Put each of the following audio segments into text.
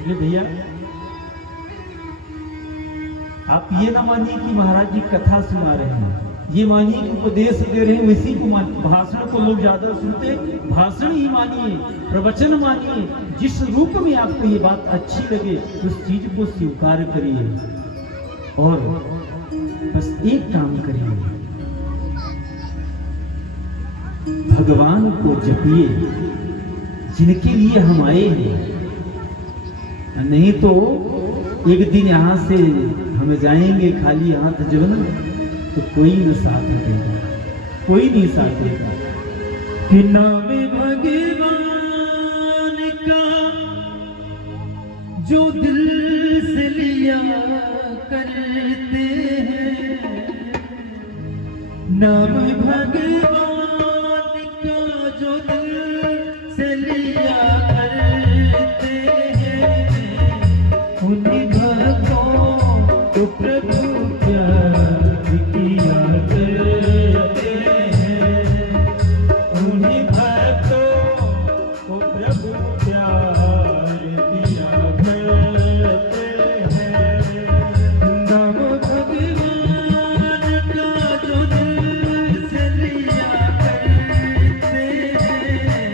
ये भैया आप ये ना मानिए कि महाराज जी कथा सुना रहे हैं, ये मानिए कि उपदेश दे रहे हैं, वैसी को मानिए। भाषण को लोग ज्यादा सुनते, भाषण ही मानिए, प्रवचन मानिए। जिस रूप में आपको ये बात अच्छी लगे उस चीज को स्वीकार करिए और बस एक काम करिए, भगवान को जपिए जिनके लिए हम आए हैं। नहीं तो एक दिन यहां से हम जाएंगे खाली हाथ जीवन, तो कोई न साथ देगा, कोई नहीं साथ देगा। कि नाम भगवान का जो दिल से लिया करते हैं, नाम भगवान का जो दिल से लिया करते हैं, उन्हीं भक्तों को प्रभु प्यार किया करते हैं, उन्हीं भक्तों को प्रभु प्यार किया करते हैं। नाम भगवान का जो दिल से लिया करते हैं,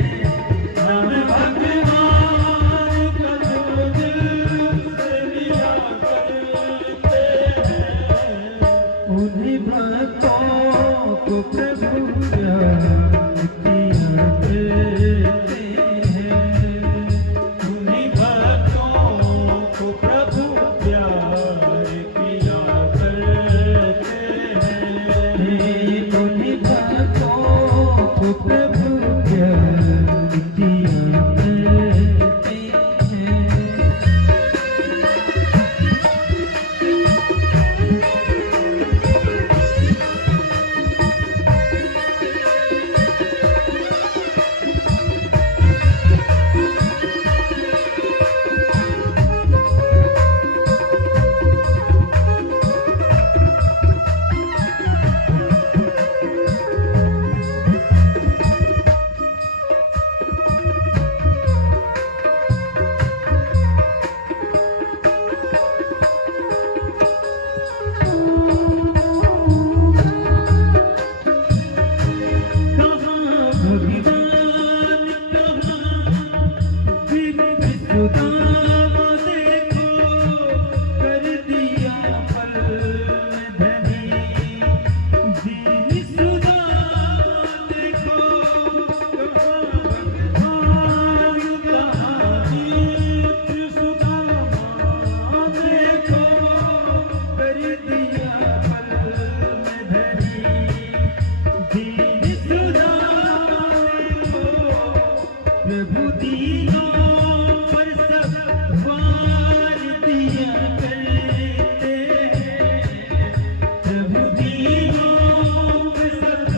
नाम भगवान का जो दिल से लिया करते हैं, उन्हीं भक्तों को प्रभु प्यार किया करते हैं, उन्हीं भक्तों को प्रभु प्यार किया करते हैं, उन्हीं भक्तों को प्रभु प्यार किया करते हैं। प्रभु दीनों पर सब वार दिया करते हैं, प्रभु दीनों पर सब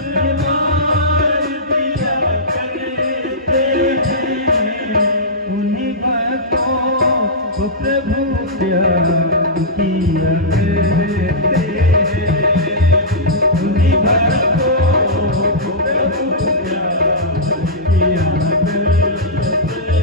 वार दिया करते हैं, उन्हीं भक्तों को प्रभु प्यार किया करते हैं, उन्हीं भक्तों को प्रभु प्यार किया करते हैं।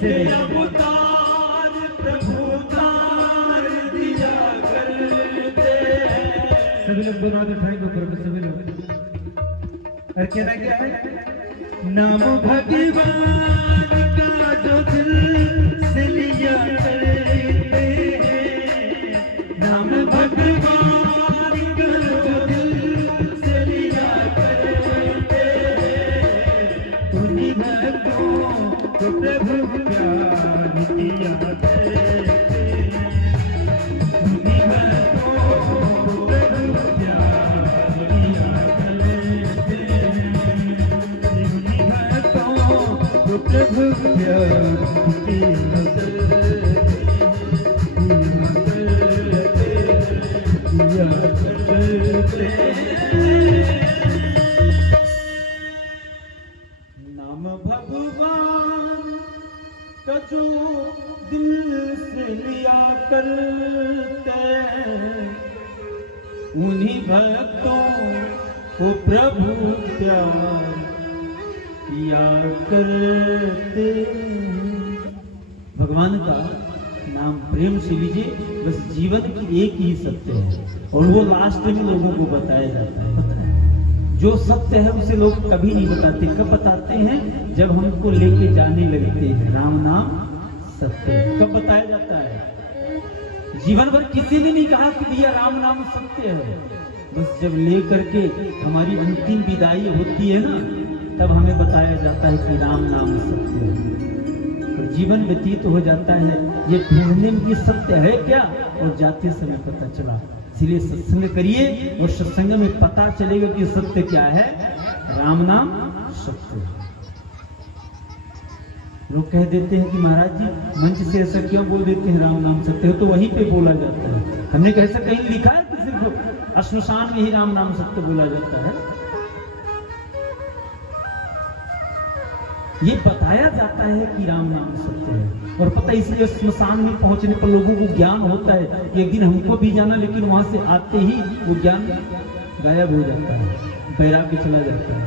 कैसे अवतार प्रभु तार दिया करते। सभी लोग दोनों हाथ उठाएंगे ऊपर में, सभी लोग। और कहना क्या है? नाम भगवान का जो दिल से लिया करते हैं, नाम भगवान का जो दिल से लिया करते हैं, उन्हीं भक्तों को प्रभु प्यार दिया करते हैं, उन्हीं भक्तों को प्रभु प्यार दिया करते हैं, उन्हीं भक्तों को प्रभु प्यार दिया करते हैं। नाम भगवान का जो दिल से लिया करते हैं, उन्हीं भक्तों को प्रभु प्यार किया करते हैं। भगवान का नाम प्रेम से लीजिए, बस जीवन की एक ही सत्य है और वो लास्ट में लोगों को बताया जाता है। पता है, जो सत्य है उसे लोग कभी नहीं बताते। कब बताते हैं? जब हमको लेके जाने लगते हैं। राम नाम सत्य है। कब बताया जाता है? जीवन भर किसी ने नहीं कहा कि भैया राम नाम सत्य है। बस जब ले करके हमारी अंतिम विदाई होती है ना, तब हमें बताया जाता है कि राम नाम सत्य है। और जीवन व्यतीत हो जाता है, ये ढूंढने में ये सत्य है क्या, और जाते समय पता चला। इसलिए सत्संग करिए और सत्संग में पता चलेगा कि सत्य क्या है। राम नाम सत्य है। लोग कह देते हैं कि महाराज जी मंच से ऐसा क्यों बोल देते हैं राम नाम सत्य है, तो वहीं पे बोला जाता है। हमने कैसा कहीं लिखा है कि सिर्फ श्मशान में ही राम नाम सत्य बोला जाता है? ये बताया जाता है कि राम नाम सत्य है। और पता है, इसलिए श्मशान में पहुंचने पर लोगों को ज्ञान होता है कि एक दिन हमको भी जाना, लेकिन वहां से आते ही वो ज्ञान गायब हो जाता है, बैराग्य चला जाता है।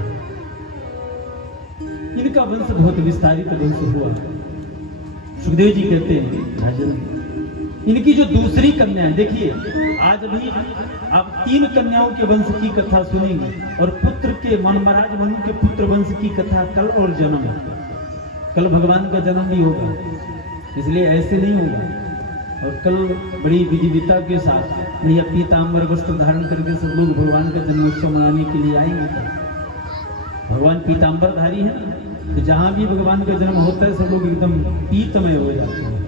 इनका वंश बहुत विस्तारित वंश हुआ। सुखदेव जी कहते हैं राजन, इनकी जो दूसरी कन्या है, देखिए आज भी आप 3 कन्याओं के वंश की कथा सुनेंगे और पुत्र के महाराज मनु के पुत्र वंश की कथा कल और जन्म। कल भगवान का जन्म भी होगा, इसलिए ऐसे नहीं होगा। और कल बड़ी विधिविता के साथ मैया पीताम्बर वस्त्र धारण करके सब लोग भगवान का जन्मोत्सव मनाने के लिए आएंगे। कल भगवान पीताम्बरधारी है, तो जहां भी भगवान का जन्म होता है सब लोग एकदम पीतमय हो जाते हैं।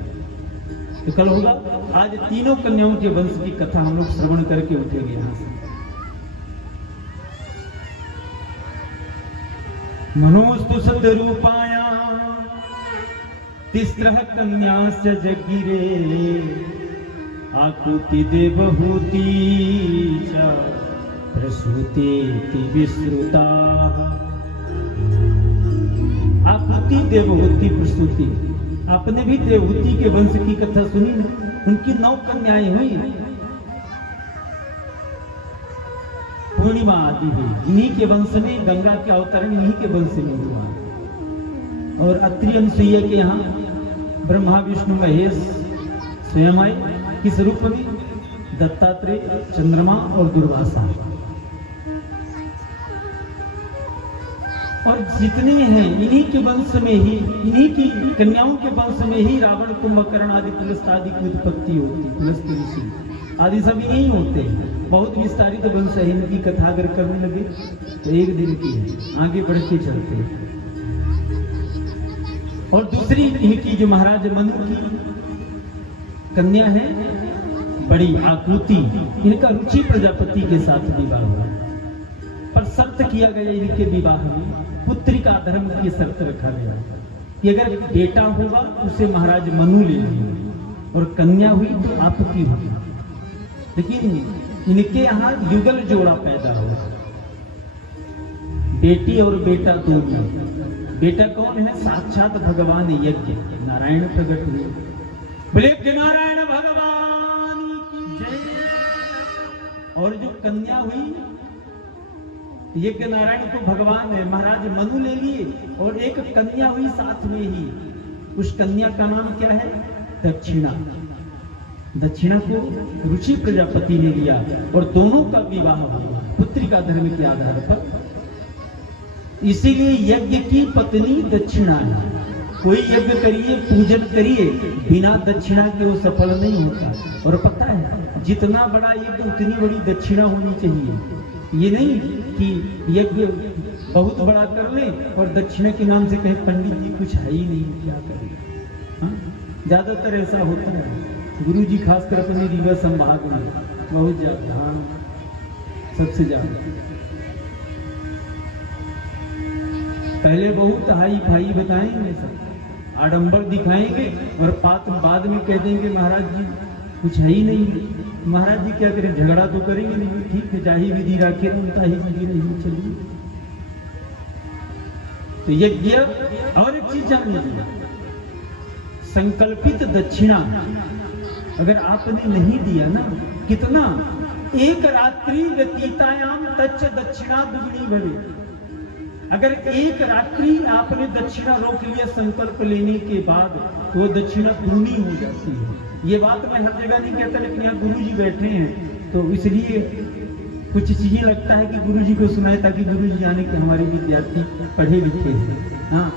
तो कल होगा। आज 3 कन्याओं के वंश की कथा हम लोग श्रवण करके उठेंगे यहां से। मनोस्तु सद्रूपाया तिस्रः कन्याश्च जगिरे, आकुति देवहूति च प्रसूतेति विश्रुता। आकुति देवहूति प्रसूति, आपने भी देवहूति के वंश की कथा सुनी ना? उनकी 9 कन्याएं हुई। पूर्णिमा आदि हुई। इन्हीं के वंश में गंगा के अवतरण इन्हीं के वंश में हुआ। और अत्रि अनुसुईया के यहाँ ब्रह्मा विष्णु महेश स्वयं आए। किस रूप में? दत्तात्रेय, चंद्रमा और दुर्वासा। और जितने हैं इन्हीं के वंश में ही, इन्हीं की कन्याओं के वंश में ही रावण, कुंभकर्ण आदि पुलस्त आदि की उत्पत्ति होती। पुलस्त ऋषि आदि सब यही होते हैं। बहुत विस्तारित वंश है। इनकी कथा अगर करने लगे तो एक दिन की है, आगे बढ़ के चलते हैं। और दूसरी इनकी जो महाराज मनु की कन्या है बड़ी आकृति, इनका रुचि प्रजापति के साथ विवाह हुआ। पर शर्त किया गया इनके विवाह में, पुत्री का धर्म की शर्त रखा गया कि अगर बेटा होगा उसे महाराज मनु ले लेंगे और कन्या हुई तो आपकी होगी। लेकिन इनके यहाँ युगल जोड़ा पैदा हो, बेटी और बेटा दोनों। बेटा कौन है? साक्षात भगवान यज्ञ नारायण प्रकट हुए। बोले नारायण भगवान की जय। और जो कन्या हुई, यज्ञ नारायण तो भगवान है, महाराज मनु ले लिए और एक कन्या हुई साथ में ही। उस कन्या का नाम क्या है? दक्षिणा। दक्षिणा को रुचि प्रजापति ने लिया और दोनों का विवाह हुआ पुत्रिका धर्म के आधार पर। इसीलिए यज्ञ की पत्नी दक्षिणा है। कोई यज्ञ करिए, पूजन करिए, बिना दक्षिणा के वो सफल नहीं होता। और पता है, जितना बड़ा यज्ञ उतनी बड़ी दक्षिणा होनी चाहिए। ये नहीं कि यज्ञ बहुत बड़ा कर ले और दक्षिणा के नाम से कहे पंडित जी कुछ है ही नहीं, क्या करें। ज्यादातर ऐसा होता है। गुरु जी खासकर अपने रीवा संभाग में बहुत ज्यादा, हाँ सबसे ज्यादा। पहले बहुत हाई फाई बताएंगे, सब आडंबर दिखाएंगे और बाद में कह देंगे महाराज जी कुछ है ही नहीं। महाराज जी क्या करें, झगड़ा तो करेंगे नहीं, ठीक है जाही विधि राखे उनका ही विधि नहीं, चलिए। तो यज्ञ। और एक चीज जान लीजिए, संकल्पित दक्षिणा अगर आपने नहीं दिया ना, कितना, एक रात्रि व्यतीतायाम तच्च दक्षिणा दुगनी भवे। अगर एक रात्रि आपने दक्षिणा रोक लिया संकल्प लेने के बाद, तो वो दक्षिणा दूनी हो जाती है। ये बात मैं हर जगह नहीं कहता, लेकिन यहाँ गुरु जी बैठे हैं तो इसलिए कुछ चीजें लगता है कि गुरु जी को सुनाए, ताकि गुरु जी जाने के हमारे विद्यार्थी पढ़े लिखे हैं। हाँ,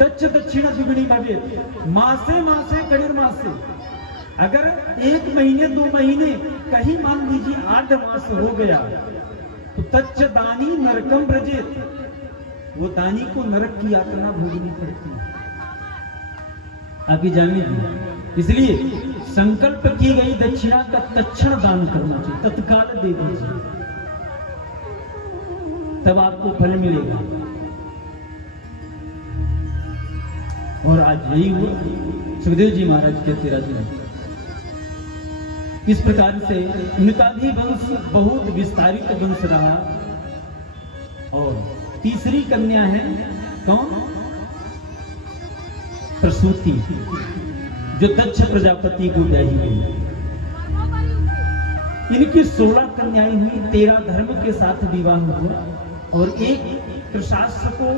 तच्च दक्षिणा दुगनी भवे मासे मासे कड़िर मासे। अगर 1 महीने 2 महीने, कहीं मान लीजिए 8 मास हो गया, तो तच्च दानी नरकम ब्रजेत, वो दानी को नरक की यातना भोगनी पड़ती है। आप ये जान लीजिए। इसलिए संकल्प की गई दक्षिणा का तत्क्षण दान करना चाहिए, तत्काल दे दीजिए, तब आपको फल मिलेगा। और आज यही हुआ। सुखदेव जी महाराज कहते राजन, इस प्रकार से उनका भी वंश बहुत विस्तारित वंश रहा। और तीसरी कन्या है कौन? प्रसूति, जो दक्ष प्रजापति को ब्याही गई। इनकी 16 कन्याएं हुई, 13 धर्म के साथ विवाह हुआ, और एक कृशास्त्र को,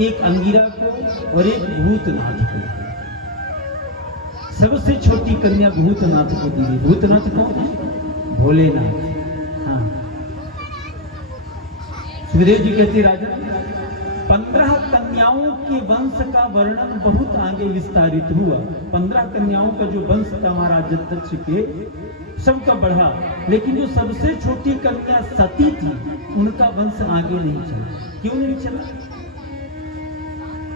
एक अंगिरा को और एक भूतनाथ को। सबसे छोटी कन्या भूतनाथ को दी गई। भूतनाथ कौन है? भोलेनाथ। हाँ, सुखदेव जी कहते राजा, 15 कन्याओं के वंश का वर्णन बहुत आगे विस्तारित हुआ। 15 कन्याओं का जो वंश था महाराज दक्ष के, सबका बढ़ा, लेकिन जो सबसे छोटी कन्या सती थी, उनका वंश आगे नहीं चला। क्यों नहीं चला?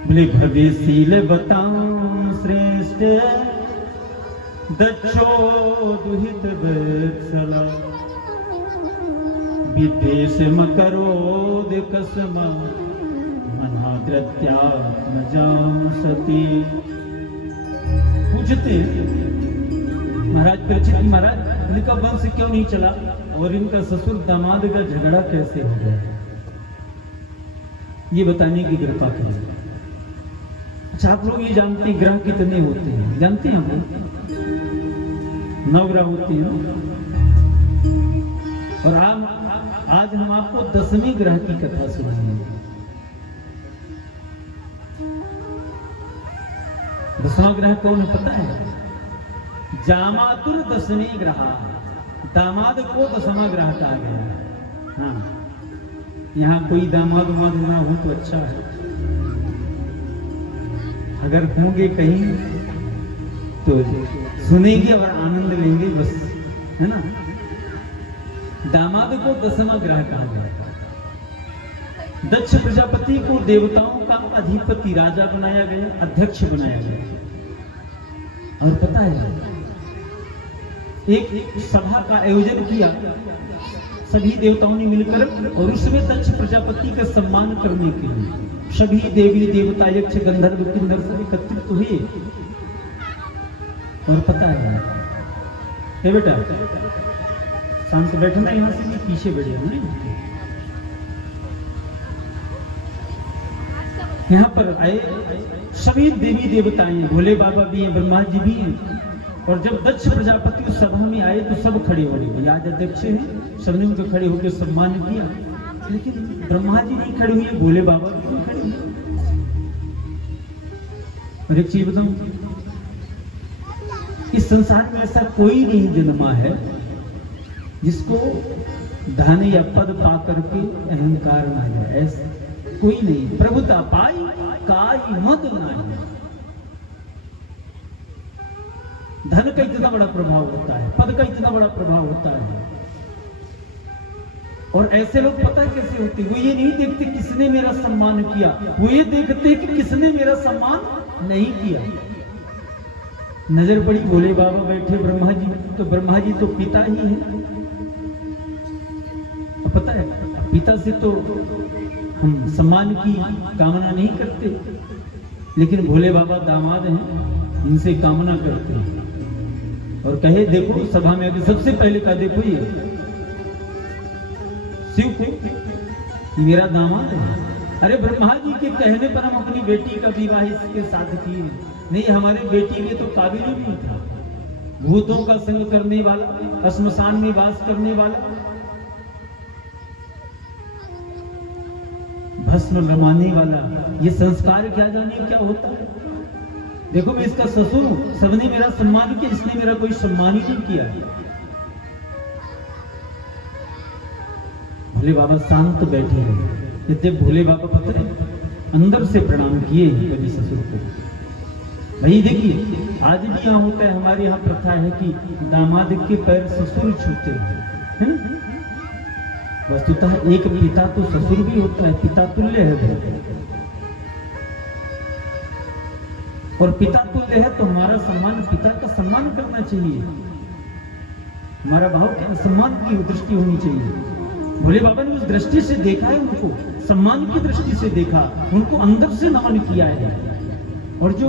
बोले भविशील बताऊं श्रेष्ठ दक्षो दुहित वत्सला, विदेश मकरोद कसम मनाद्रत्यात्मजां सती। पूछते महाराज परीक्षित, महाराज इनका वंश क्यों नहीं चला और इनका ससुर दामाद का झगड़ा कैसे हो गया, ये बताने की कृपा करें। अच्छा, आप लोग ये जानते हैं ग्रह कितने होते हैं? जानते हैं हम लोग 9 ग्रह होते हैं। और आज हम आपको 10वें ग्रह की कथा सुनाएंगे। 10वां ग्रह कौन है पता है? जामातुर 10वें ग्रह। दामाद को 10वां ग्रह कहा गया। हाँ, यहाँ कोई दामाद ना हो तो अच्छा है, अगर होंगे कहीं तो सुनेंगे और आनंद लेंगे बस, है ना। दामाद को 10वां ग्रह कहा गया। दक्ष प्रजापति को देवताओं का अधिपति, राजा बनाया गया, अध्यक्ष बनाया गया। और पता है, एक सभा का आयोजन किया सभी देवताओं ने मिलकर, और उसमें दक्ष प्रजापति का सम्मान करने के लिए सभी देवी देवता, यक्ष, गंधर्व, किन्नर सब एकत्रित हुए। और पता है बेटा, शांत बैठना, यहां से भी पीछे बैठे हमने। यहाँ पर आए सभी देवी देवताएं, भोले बाबा भी हैं, ब्रह्मा जी भी हैं। और जब दक्ष प्रजापति उस सभा में आए तो सब खड़े हो गए। आज अध्यक्ष हैं, सबने उनको खड़े होकर सम्मान किया, लेकिन ब्रह्मा जी नहीं खड़े हुए, भोले बाबा भी खड़े हुए। और एक चीज बताऊं, इस संसार में ऐसा कोई नहीं जन्मा है जिसको धन या पद पा करके अहंकार ना जाए, ऐसा कोई नहीं। प्रभुता पाई काई मद नहीं। धन का इतना बड़ा प्रभाव होता है, पद का इतना बड़ा प्रभाव होता है। और ऐसे लोग पता है कैसे होते, वो ये नहीं देखते किसने मेरा सम्मान किया, वो ये देखते कि किसने मेरा सम्मान नहीं किया। नजर पड़ी भोले बाबा बैठे ब्रह्मा जी, तो ब्रह्मा जी तो पिता ही है। पता है पिता से तो हम सम्मान की कामना नहीं करते, लेकिन भोले बाबा दामाद हैं, इनसे कामना करते हैं। और कहे देखो सभा में आके सबसे पहले कहा देखो ये शिव को मेरा दामाद है। अरे ब्रह्मा जी के कहने पर हम अपनी बेटी का विवाह इसके साथ किए, नहीं हमारे बेटी में तो काबिल ही नहीं था। भूतों का संग करने वाला, श्मशान में वास करने वाला, भस्म रमाने वाला, ये संस्कार क्या जाने क्या होता है। देखो मैं इसका ससुर हूं, सबने मेरा सम्मान किया, इसने मेरा कोई सम्मान ही नहीं किया। भोले बाबा शांत बैठे हैं। इतने भोले बाबा पता है अंदर से प्रणाम किए कभी ससुर को। भाई देखिए आज भी यहाँ होता है, हमारे यहाँ प्रथा है कि दामाद के पैर ससुर छूते हैं। वस्तुतः एक पिता तो ससुर भी होता है, पिता तुल्य है। और पिता तुल्य है तो हमारा सम्मान, पिता का सम्मान करना चाहिए। हमारा भाव क्या, सम्मान की दृष्टि होनी चाहिए। भोले बाबा ने उस दृष्टि से देखा है, उनको सम्मान की दृष्टि से देखा, उनको अंदर से नमन किया है। और जो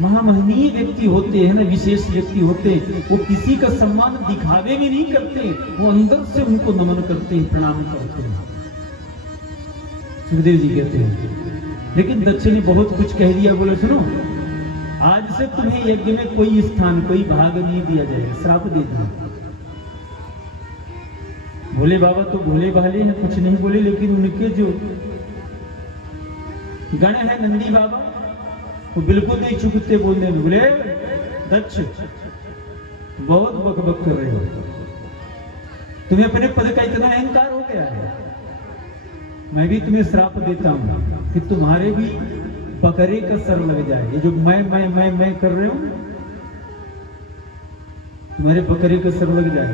महामहनीय व्यक्ति होते हैं ना, विशेष व्यक्ति होते हैं, वो किसी का सम्मान दिखावे में नहीं करते, वो अंदर से उनको नमन करते हैं, प्रणाम करते हैं। सुखदेव जी कहते हैं लेकिन दक्ष ने बहुत कुछ कह दिया, बोले सुनो आज से तुम्हें यज्ञ में कोई स्थान, कोई भाग नहीं दिया जाएगा, श्राप दे दिया। भोले बाबा तो भोले भाले हैं, कुछ नहीं बोले, लेकिन उनके जो गण है नंदी बाबा वो बिल्कुल नहीं चुकते बोलने में। बोले दक्ष बहुत बकबक कर रहे हो, तुम्हें अपने पद का इतना अहंकार हो गया है। मैं भी तुम्हें श्राप देता हूं कि तुम्हारे भी बकरे का सर लग जाए। ये जो मैं कर रहे हूं, तुम्हारे बकरे का सर लग जाए।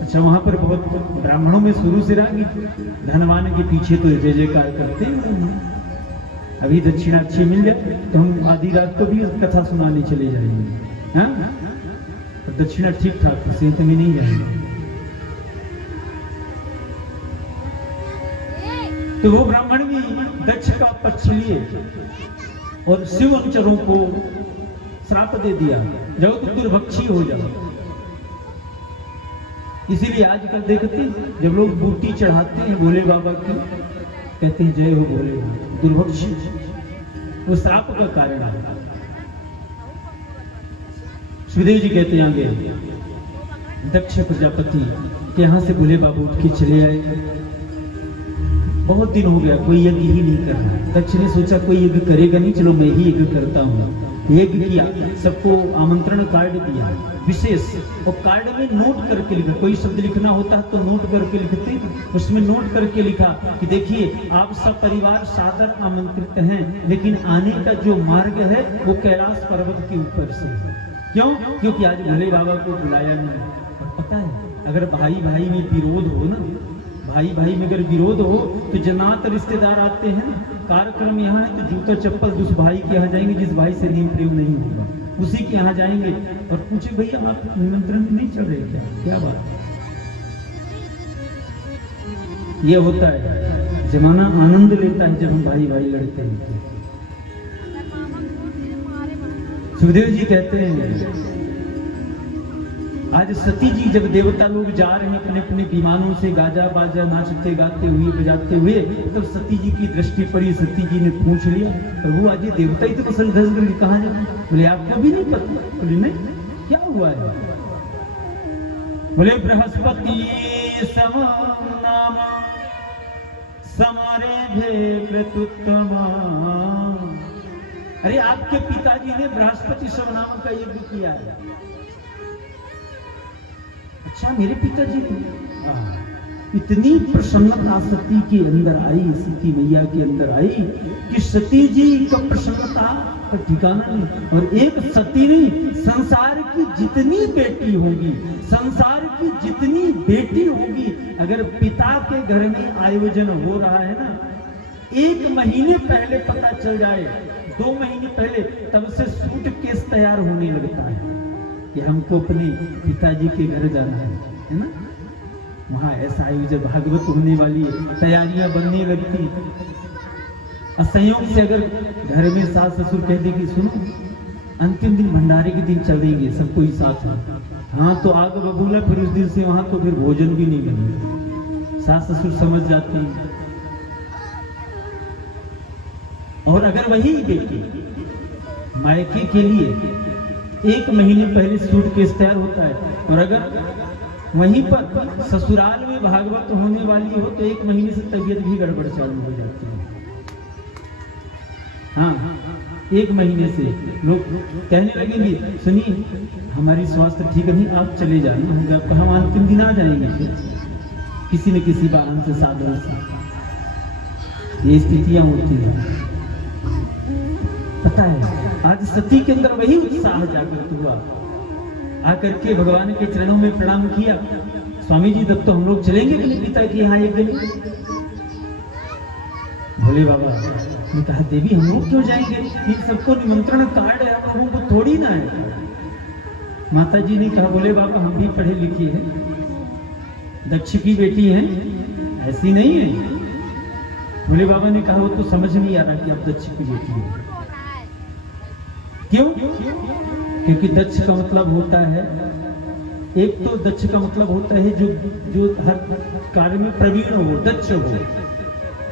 अच्छा वहां पर बहुत ब्राह्मणों में शुरू से रहा कि धनवान के पीछे तो जय जयकार करते हैं। अभी दक्षिणा अच्छी मिल जाए तो हम आधी रात को भी कथा सुनाने चले जाएंगे। हाँ तो दक्षिणा ठीक ठाक सेंत में नहीं जाएंगे। तो वो ब्राह्मण भी दक्ष का पक्ष लिए और शिव अनुचरों को श्राप दे दिया, जाओ तुम दुर्भक्षी हो जाओ। इसीलिए आजकल देखते जब लोग बूटी चढ़ाते हैं भोले बाबा की, कहते हैं जय हो भोले बाबा, दुर्भक्षी, वो श्राप का कारण है। सुखदेव जी कहते हैं आगे दक्ष प्रजापति के यहां से भोले बाबा उठ के चले आए। बहुत दिन हो गया कोई यज्ञ ही नहीं कर रहा। दक्ष ने सोचा कोई यज्ञ करेगा नहीं, चलो मैं ही यज्ञ करता हूँ। यज्ञ किया, सबको आमंत्रण कार्ड दिया विशेष, और कार्ड में नोट करके लिखा, कोई शब्द लिखना होता है तो नोट करके लिखते, उसमें नोट करके लिखा कि देखिए आप सब परिवार सादर आमंत्रित हैं, लेकिन आने का जो मार्ग है वो कैलाश पर्वत के ऊपर से। क्यों? क्योंकि आज भोले बाबा को बुलाया नहीं। और पता है अगर भाई भाई में विरोध हो ना, भाई भाई में अगर विरोध हो तो जनात रिश्तेदार आते हैं। कार्यक्रम यहाँ है तो जूता चप्पल उस भाई के यहाँ जाएंगे जिस भाई से नियम प्रयोग नहीं होगा, उसी के यहाँ जाएंगे और पूछे भैया आप निमंत्रण में नहीं चल रहे क्या बात। यह होता है, जमाना आनंद लेता है जब हम भाई भाई लड़ते हैं। सुखदेव जी कहते हैं आज सती जी जब देवता लोग जा रहे हैं अपने अपने विमानों से गाजा बाजा नाचते गाते हुए बजाते हुए, तब तो सती जी की दृष्टि पड़ी। सती जी ने पूछ लिया प्रभु आज ये देवता ही तो फसल धस करके कहा जाए। बोले आपको भी नहीं पता? बोले नहीं, क्या हुआ है? बोले बृहस्पति सम नाम समारे भे कृतुत्तमा। अरे आपके पिताजी ने बृहस्पति सर्वनाम का यज्ञ किया है। अच्छा मेरे पिताजी ने इतनी प्रसन्नता सती के अंदर आई, सती मैया के अंदर आई कि सती जी का प्रसन्नता का ठिकाना नहीं। और एक सती नहीं, संसार की जितनी बेटी होगी, संसार की जितनी बेटी होगी, अगर पिता के घर में आयोजन हो रहा है ना, 1 महीने पहले पता चल जाए, 2 महीने पहले, तब से सूटकेस तैयार होने लगता है कि हमको अपने पिताजी के घर जाना है ना। वहां ऐसा आयोजन भागवत होने वाली है, तैयारियां बनने लगती। असंयोग से अगर घर में सास ससुर कह दे कि सुनो अंतिम दिन भंडारे के दिन चलेंगे सब कोई साथ में, हाँ तो आग बबूला, फिर उस दिन से वहां तो फिर भोजन भी नहीं बनेगा। सास ससुर समझ जाते हैं। और अगर वही बेटी मायके के लिए 1 महीने पहले सूटकेस तैयार होता है, और अगर वहीं पर ससुराल में भागवत होने वाली हो तो 1 महीने से तबीयत भी गड़बड़ चालू हो जाती है। हाँ 1 महीने से लोग कहने लगेंगे सुनिए हमारी स्वास्थ्य ठीक नहीं, आप चले जाइए, हम अंतिम दिन आ जाएंगे फिर किसी न किसी बहाने से, साधन से। ये स्थितियां होती हैं। पता है आज सती के अंदर वही उत्साह जागृत हुआ। आकर के भगवान के चरणों में प्रणाम किया, स्वामी जी तब तो हम लोग चलेंगे अपने पिता के यहाँ एक दिन। भोले बाबा ने कहा देवी हम लोग क्यों जाएंगे, इन सबको निमंत्रण कार्ड है, हम लोगों को थोड़ी ना है। माता जी ने कहा बोले बाबा हम भी पढ़े लिखे हैं, दक्ष की बेटी हैं, ऐसी नहीं है। भोले बाबा ने कहा वो तो समझ नहीं आ रहा कि आप दक्ष की बेटी हैं। क्यों? क्योंकि दक्ष का मतलब होता है, एक तो दक्ष का मतलब होता है जो हर कार्य में प्रवीण हो, दक्ष हो,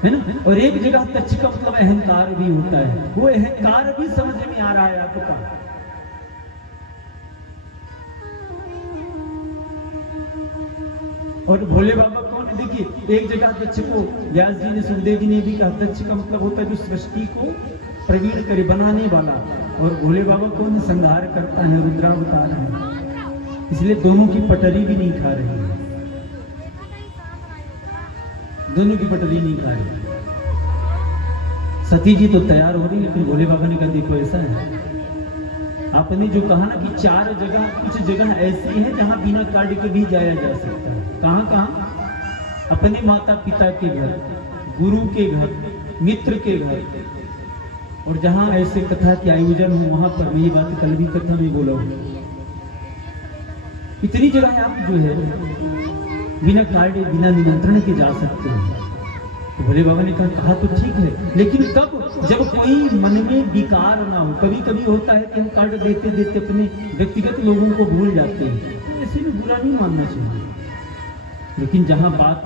है ना। और एक जगह दक्ष का मतलब अहंकार भी होता है, वो अहंकार भी समझ में आ रहा है आपका। और भोले बाबा कौन है देखिए, एक जगह दक्ष को व्यास जी ने, सुखदेव जी ने भी कहा दक्ष का मतलब होता है जो सृष्टि को प्रवीण करे, बनाने वाला। और भोले बाबा कौन संहार करता है, रुद्रावतार है, इसलिए दोनों की पटरी भी नहीं खा रहे हैं, दोनों की पटरी नहीं खा रही। सती जी तो तैयार हो रही, लेकिन भोले बाबा ने कहा देखो ऐसा है, आपने जो कहा ना कि 4 जगह, कुछ जगह ऐसी है जहां बिना कार्ड के भी जाया जा सकता है। कहां कहां? अपने माता पिता के घर, गुरु के घर, मित्र के घर, और जहां ऐसे कथा के आयोजन हो वहां पर। ये बात कल भी कथा में बोला हूं, इतनी जगह आप जो है बिना कार्ड बिना निमंत्रण के जा सकते हैं। तो भोले बाबा ने कहा तो ठीक है, लेकिन कब? जब कोई मन में विकार ना हो। कभी कभी होता है कि हम कार्ड देते देते अपने व्यक्तिगत लोगों को भूल जाते हैं, ऐसे में बुरा नहीं मानना चाहिए। लेकिन जहां बात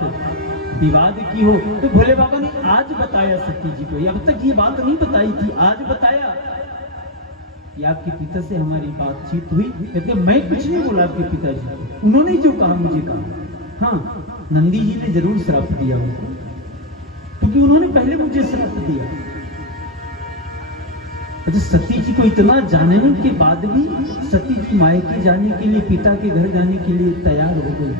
विवाद की हो तो भोले बाबा ने आज बताया सती जी को, अब तक ये बात नहीं बताई थी, आज बताया कि आपके पिता से हमारी बातचीत हुई। कहते मैं कुछ नहीं बोला आपके पिताजी को, उन्होंने जो कहा मुझे कहा। हाँ नंदी जी ने जरूर श्राप दिया उनको, क्योंकि उन्होंने पहले मुझे श्राप दिया। अच्छा सती जी को इतना जानने के बाद भी सती जी मायके जाने के लिए, पिता के घर जाने के लिए तैयार हो गई।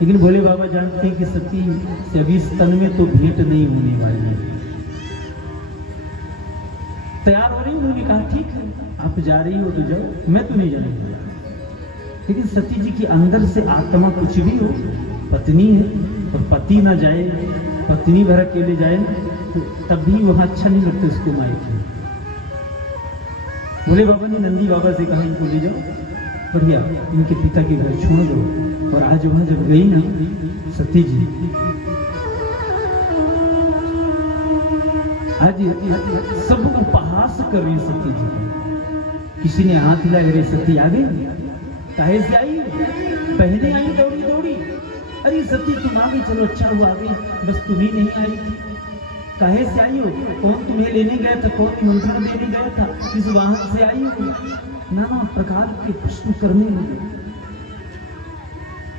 लेकिन भोले बाबा जानते हैं कि सती से अभी स्तन में तो भेंट नहीं होने वाली है। तैयार हो रही, उन्होंने कहा ठीक है आप जा रही हो तो जाओ, मैं तो नहीं जाऊंगी। लेकिन सती जी के अंदर से आत्मा कुछ भी हो, पत्नी है और पति ना जाए, पत्नी भर अकेले जाए तो तब भी वहां अच्छा नहीं लगता उसको मायके। भोले बाबा ने नंदी बाबा से कहा इनको ले जाओ, बढ़िया इनके पिता के घर छोड़ दो। और आज वहां जब गई ना सती जी, आज सब उपहास कर रही सती जी को। किसी ने हाथ हिलाया, अरे सती आ गई, काहे से आई? पहले आई दौड़ी दौड़ी, अरे सती तुम आ गई, चलो अच्छा हुआ आ गई, बस तुम ही नहीं आई थी। काहे से आई हो? कौन तुम्हें लेने गया था, कौन निमंत्रण देने गया था, किस वाहन से आई हो? नाना प्रकार के प्रश्न करने लगे।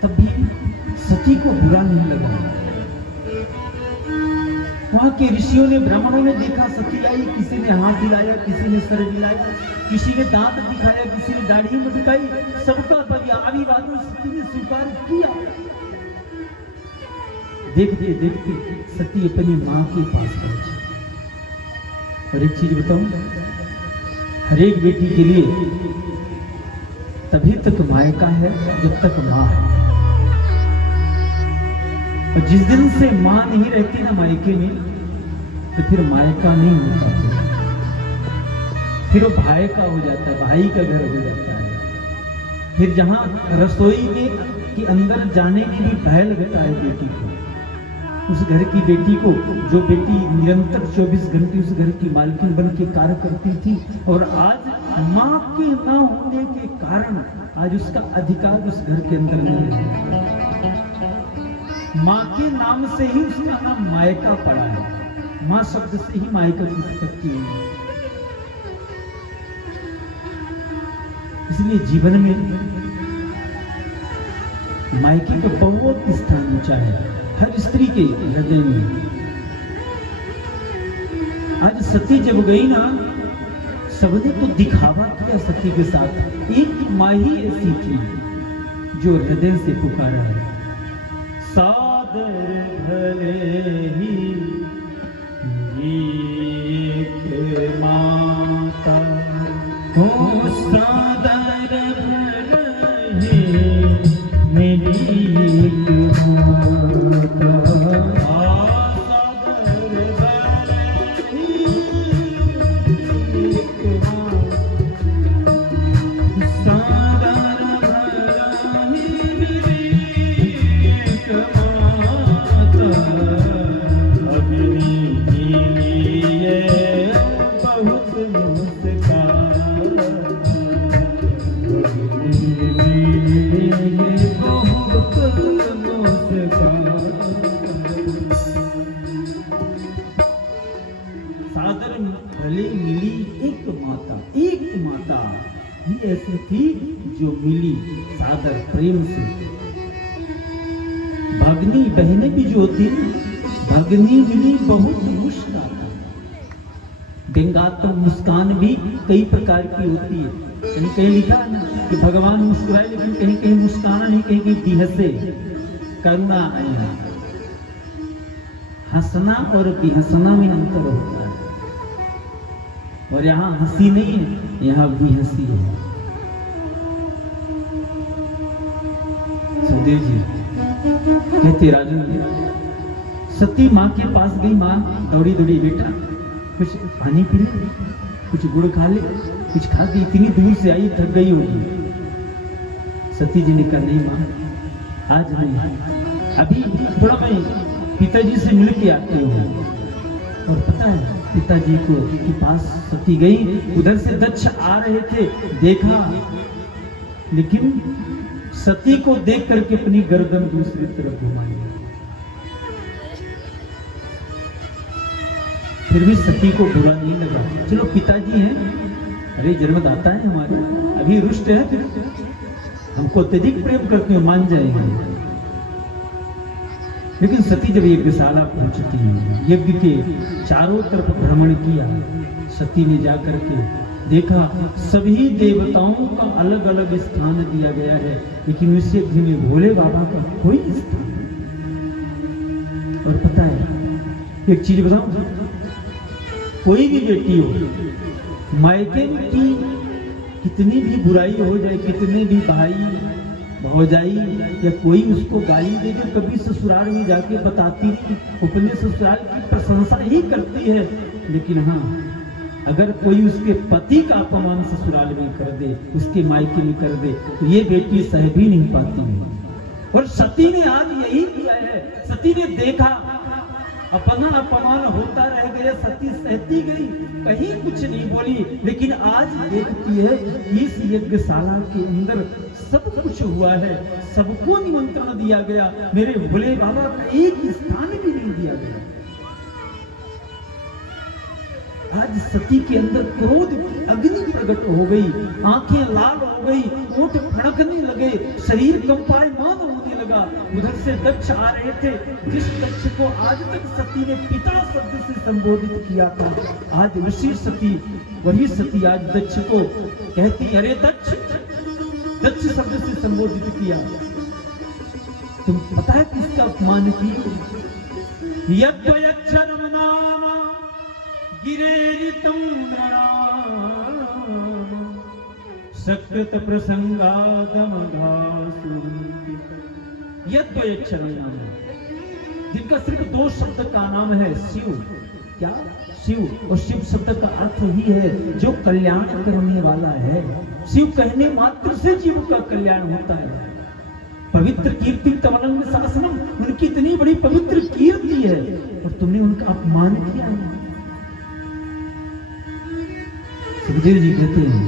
तब भी सती को बुरा नहीं लगा। वहां के ऋषियों ने, ब्राह्मणों ने देखा सती आई, किसी ने हाथ हिलाया, किसी ने सर हिलाया, किसी ने दांत दिखाया, किसी ने दाढ़ी मुटकाई, सबका अभिवादन सती ने स्वीकार किया। देखते देखते सती अपनी मां के पास पहुंची। और एक चीज बताऊं, हर एक बेटी के लिए तभी तक मायका है जब तक मां है। और जिस दिन से मां नहीं रहती ना मायके में, तो फिर मायका नहीं होता, फिर वो भाई का हो जाता है, भाई का घर हो जाता है। फिर जहां रसोई के अंदर जाने की भी पहल लगता है बेटी को, उस घर की बेटी को, जो बेटी निरंतर 24 घंटे उस घर की मालकिन बन के कार्य करती थी, और आज मां के न होने के कारण आज उसका अधिकार उस घर के अंदर नहीं है। मां के नाम से ही उसका नाम मायका पड़ा है, मां शब्द से ही मायका की उत्पत्ति हुई है। इसलिए जीवन में मायके का बहुत स्थान ऊंचा है हर स्त्री के हृदय में। आज सती जब गई ना, सबने तो दिखावा किया सती के साथ, एक माँ ही ऐसी थी जो हृदय से पुकारा है, सादर भले ही एक माता हो, सादर भले ही मेरी एक माता, सादर भले ही एक माता, सादर भले ही मेरी एक माता, अग्नि लिए बहुत मुस्कान, सादर भले मिली एक माता ही ऐसी थी जो मिली सादर प्रेम से। भगनी बहनें भी जो होती, भगनी मिली बहुत मुस्कान। व्यंग्यात्मक मुस्कान भी कई प्रकार की होती है। कहीं कहीं लिखा है ना कि भगवान मुस्कुराए, लेकिन कहीं कहीं मुस्काना नहीं, कहीं कहीं बिहसे, करुणा आई। हंसना और बिहसना में अंतर होता है, और यहाँ हंसी नहीं है, यहाँ बिहसी है। सुखदेव जी कहते, राजन सती माँ के पास गई, माँ दौड़ी दौड़ी, बेटा कुछ पानी पी ले, कुछ गुड़ खा ले, कुछ खा के इतनी दूर से आई, थक गई होगी। सती जी ने कहा, नहीं माँ आज नहीं, अभी थोड़ा मैं पिताजी से मिल के आते हूँ। और पता है पिताजी को के पास सती गई, उधर से दक्ष आ रहे थे, देखा, लेकिन सती को देख करके अपनी गर्दन दूसरी तरफ घुमाई। फिर भी सती को बुरा नहीं लगा, चलो पिताजी हैं, अरे जन्मदाता है हमारे, अभी रुष्ट है, फिर हमको अत्यधिक प्रेम करते हो, मान जाएंगे। लेकिन सती जब यज्ञशाला पहुंचती है, यज्ञ के चारों तरफ भ्रमण किया, सती ने जाकर के देखा सभी देवताओं का अलग अलग स्थान दिया गया है, लेकिन उस यज्ञ में भोले बाबा का कोई स्थान नहीं। और पता है एक चीज बताऊं, कोई भी बेटी हो, मायके की कितनी भी बुराई हो जाए, कितने भी भाई भौजाई या कोई उसको गाली दे दे, कभी ससुराल में जाके बताती नहीं, अपने ससुराल की प्रशंसा ही करती है। लेकिन हाँ, अगर कोई उसके पति का अपमान ससुराल में कर दे, उसके मायके में कर दे, तो ये बेटी सह भी नहीं पाती है। और सती ने आज यही किया है। सती ने देखा अपना अपमान होता रह गया, सती सहती गई, कहीं कुछ नहीं बोली, लेकिन आज देखती है कि इस यज्ञशाला के अंदर सब कुछ हुआ है, सबको निमंत्रण दिया गया, मेरे भोले बाबा का एक स्थान भी नहीं दिया गया। आज सती के अंदर क्रोध की अग्नि प्रकट हो गई, आंखें लाल हो गई, ओठ फड़कने लगे, शरीर कंपायमान होने लगा। लगा। उधर से दक्ष आ रहे थे, जिस दक्ष को आज तक सती ने पिता शब्द से संबोधित किया था, आज ऋषि सती, वही सती आज दक्ष को कहती, अरे दक्ष, दक्ष शब्द से संबोधित किया। तुम पता है किसका अपमान किया? यज्ञक्षरम नाम गिरेरितम नृणाम सकृत प्रसंगादम यज्ञक्षरम नाम, जिनका सिर्फ 2 शब्द का नाम है शिव। क्या? शिव। और शिव शब्द का अर्थ ही है जो कल्याण करने वाला है। शिव कहने मात्र से जीव का कल्याण होता है। पवित्र कीर्ति तमलंग शासनम, उनकी इतनी बड़ी पवित्र कीर्ति है और तुमने उनका अपमान किया है। सुखदेव जी कहते हैं,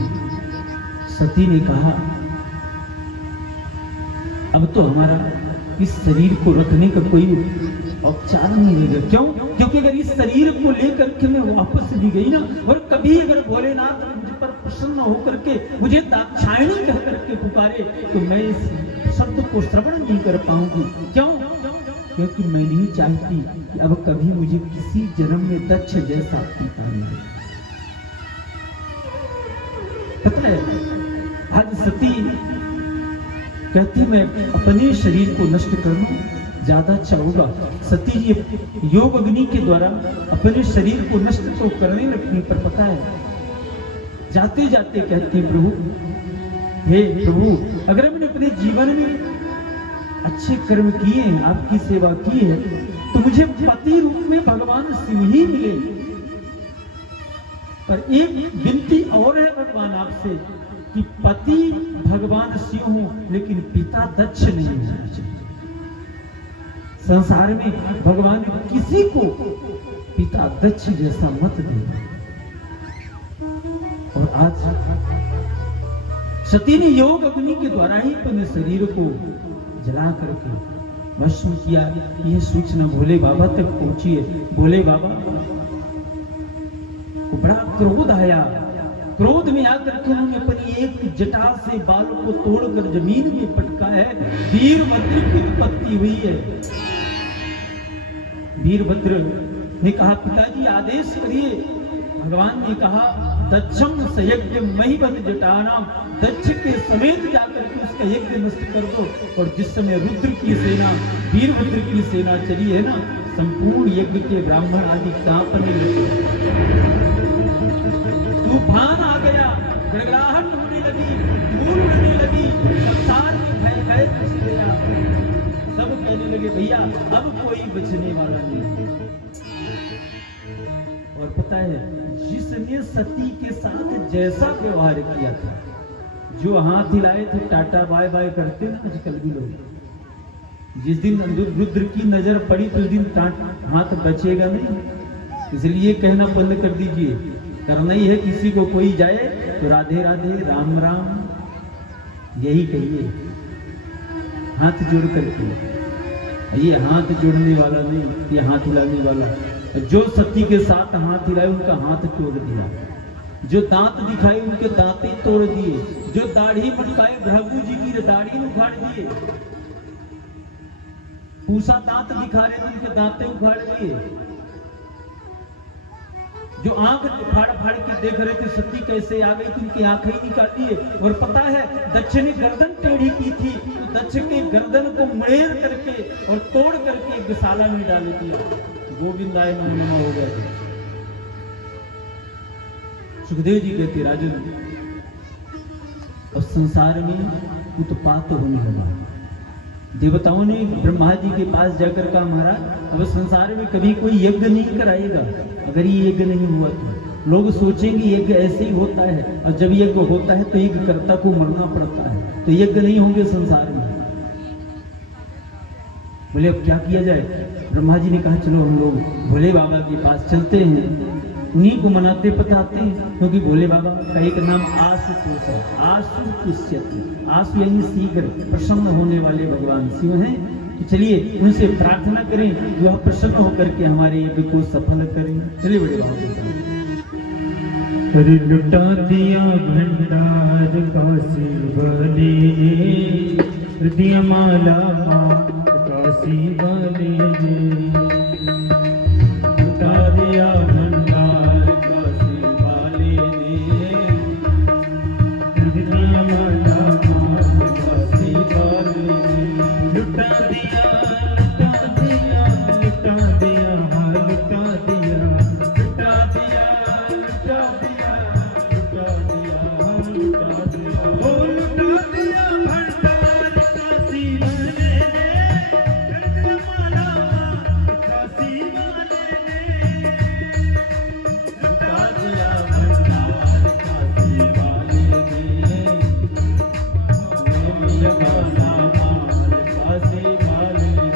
सती ने कहा अब तो हमारा इस शरीर को रखने का कोई औपचार नहीं रहेगा। क्यों? क्योंकि अगर इस शरीर को लेकर के मैं वापस भी गई ना, और कभी अगर भोलेनाथ मुझ पर प्रसन्न होकर के मुझे दाक्षायणी कह करके पुकारे, तो मैं इस शब्द को श्रवण नहीं कर पाऊंगी। क्यों? क्योंकि मैं नहीं चाहती कि अब कभी मुझे किसी जन्म में दक्ष जैसा पिता मिले। पता है, आज सती कहती मैं अपने शरीर को नष्ट करना ज्यादा अच्छा होगा। सती जी योग अग्नि के द्वारा अपने शरीर को नष्ट तो करने लगती, पर पता है जाते जाते कहती, प्रभु, हे प्रभु, अगर मैंने अपने जीवन में अच्छे कर्म किए हैं, आपकी सेवा की है, तो मुझे पति रूप में भगवान शिव ही मिले। पर एक विनती और है भगवान आपसे कि पति भगवान शिव हो, लेकिन पिता दक्ष नहीं होना चाहिए। संसार में भगवान किसी को पिता दक्ष जैसा मत देना। और आज सती ने योग अग्नि के द्वारा ही अपने शरीर को जला करके भस्म किया। यह सूचना भोले बाबा तक पहुंची है। भोले बाबा को बड़ा क्रोध आया। क्रोध में आकर के उन्होंने अपनी एक जटा से बाल को तोड़कर जमीन में पटका है। वीरभद्र की उत्पत्ति हुई है। वीरभद्र ने कहा, पिताजी आदेश करिए। भगवान ने कहा, दक्षम सयज्ञ महिबत जटानाम, दक्ष के समेत जाकर के उसका यज्ञ नष्ट कर दो। और जिस समय रुद्र की सेना, वीरभद्र की सेना चली है ना, संपूर्ण यज्ञ के ब्राह्मण आदि कांपने लगे। तूफान आ गया, गड़गड़ाहट होने लगी, धूल उड़ने लगी, संसार में भय भय मच गया। सब कहने लगे, भैया अब कोई बचने वाला नहीं। और पता है, जिसने सती के साथ जैसा व्यवहार किया था, जो हाथ हिलाए थे टाटा बाय बाय करते ना आजकल भी लोग, जिस दिन रुद्र की नजर पड़ी तो उस दिन हाथ बचेगा नहीं। इसलिए कहना बंद कर दीजिए। करना ही है, किसी को कोई जाए तो राधे राधे, राम राम, यही कहिए हाथ जोड़ करके। ये हाथ जोड़ने वाला नहीं, ये हाथ हिलाने वाला। जो सती के साथ हाथ हिलाए उनका हाथ तोड़ दिया, जो दांत दिखाए उनके दांत ही तोड़ दिए, जो दाढ़ी मटकाए भृगु जी की दाढ़ी उखाड़ दिए, पूसा दांत दिखा रहे थे उनके दांतें उखाड़ दिए, जो आंख फाड़ फाड़ के देख रहे थे सती कैसे आ गई, उनकी आंखें ही निकाल दिए। और पता है, दक्ष ने गर्दन टेढ़ी की थी, तो दक्ष के गर्दन को मुड़ेर करके और तोड़ करके गौशाला में डाल दिया। गोविंदाय नमो नमः हो गए। सुखदेव जी कहते, राजन, अब संसार में उत्पात होने लगा। देवताओं ने ब्रह्मा जी के पास जाकर कहा, महाराज अब संसार में कभी कोई यज्ञ नहीं कराएगा। अगर ये यज्ञ नहीं हुआ तो लोग सोचेंगे यज्ञ ऐसे ही होता है, और जब यज्ञ होता है तो यज्ञकर्ता को मरना पड़ता है, तो यज्ञ नहीं होंगे संसार में। बोले अब क्या किया जाए? ब्रह्मा जी ने कहा, चलो हम लोग भोले बाबा के पास चलते हैं, उन्हीं को मनाते पताते हैं। क्योंकि भोले बाबा का एक नाम आशुतोष है। आशुतुष्यति, आशु यानी शीघ्र, प्रसन्न होने वाले भगवान शिव हैं। तो चलिए उनसे प्रार्थना करें कि वह प्रसन्न होकर के हमारे यज्ञ को सफल करें। चलिए बड़े बाबा के साथ। लुटा दिया भंडार का शिव ने, दिया माला काशी वाले ने लुटा दिया भंडार काशी वाले ने दिया माला काशी वाले ने लुटा दिया लुटा दिया लुटा दिया लुटा दिया लुटा दिया लुटा दिया लुटा दिया लुटा दिया ओ लुटा दिया भंडार काशी वाले ने कर दिया माला काशी वाले ने लुटा दिया भंडार काशी वाले ने ले लिया माला माल काशी वाले ने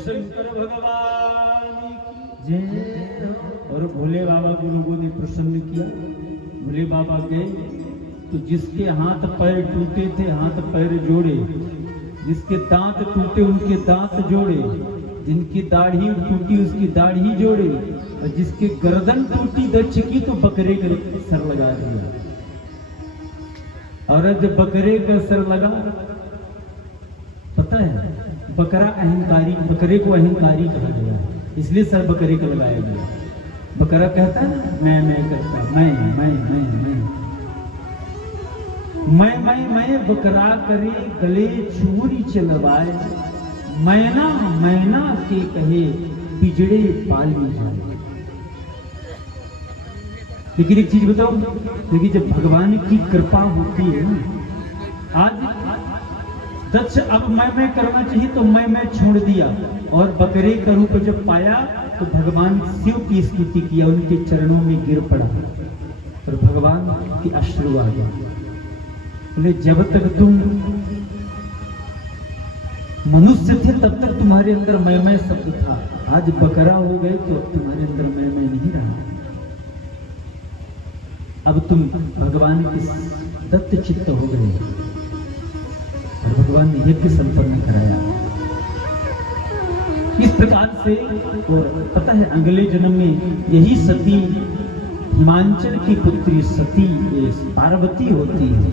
शंकर भगवान की जय। और भोले बाबा को लोगों ने प्रसन्न किया। भोले बाबा गए तो जिसके हाथ पैर टूटे थे हाथ पैर जोड़े, जिसके दांत टूटे उनके दांत जोड़े, जिनकी दाढ़ी टूटी उसकी दाढ़ी जोड़े, और जिसके गर्दन टूटी दक्ष की तो बकरे का सर लगा दिया। और जब बकरे का सर लगा, पता है बकरा अहंकारी, बकरे को अहंकारी कहा गया है, इसलिए सर बकरे का लगाया गया। बकरा कहता है ना मैं करता, मैं बकरा करे गले छुरी चलवाए, मैना मैना के कहे पिजड़े पाली जाए। लेकिन एक चीज बताओ, देखिए जब भगवान की कृपा होती है ना, आज दक्ष अब मैं करना चाहिए तो मैं छोड़ दिया, और बकरे का रूप जब पाया तो भगवान शिव की स्तुति किया, उनके चरणों में गिर पड़ा और भगवान की आशीर्वाद। बोले जब तक तुम मनुष्य थे तब तक तुम्हारे अंदर मैं शब्द था, आज बकरा हो गए तो अब तुम्हारे अंदर मैं नहीं रहा। अब तुम भगवान के दत्त चित्त हो गए और भगवान ने यज्ञ संपन्न कराया। इस प्रकार से, और पता है अगले जन्म में यही सती हिमांचल की पुत्री सती पार्वती होती है,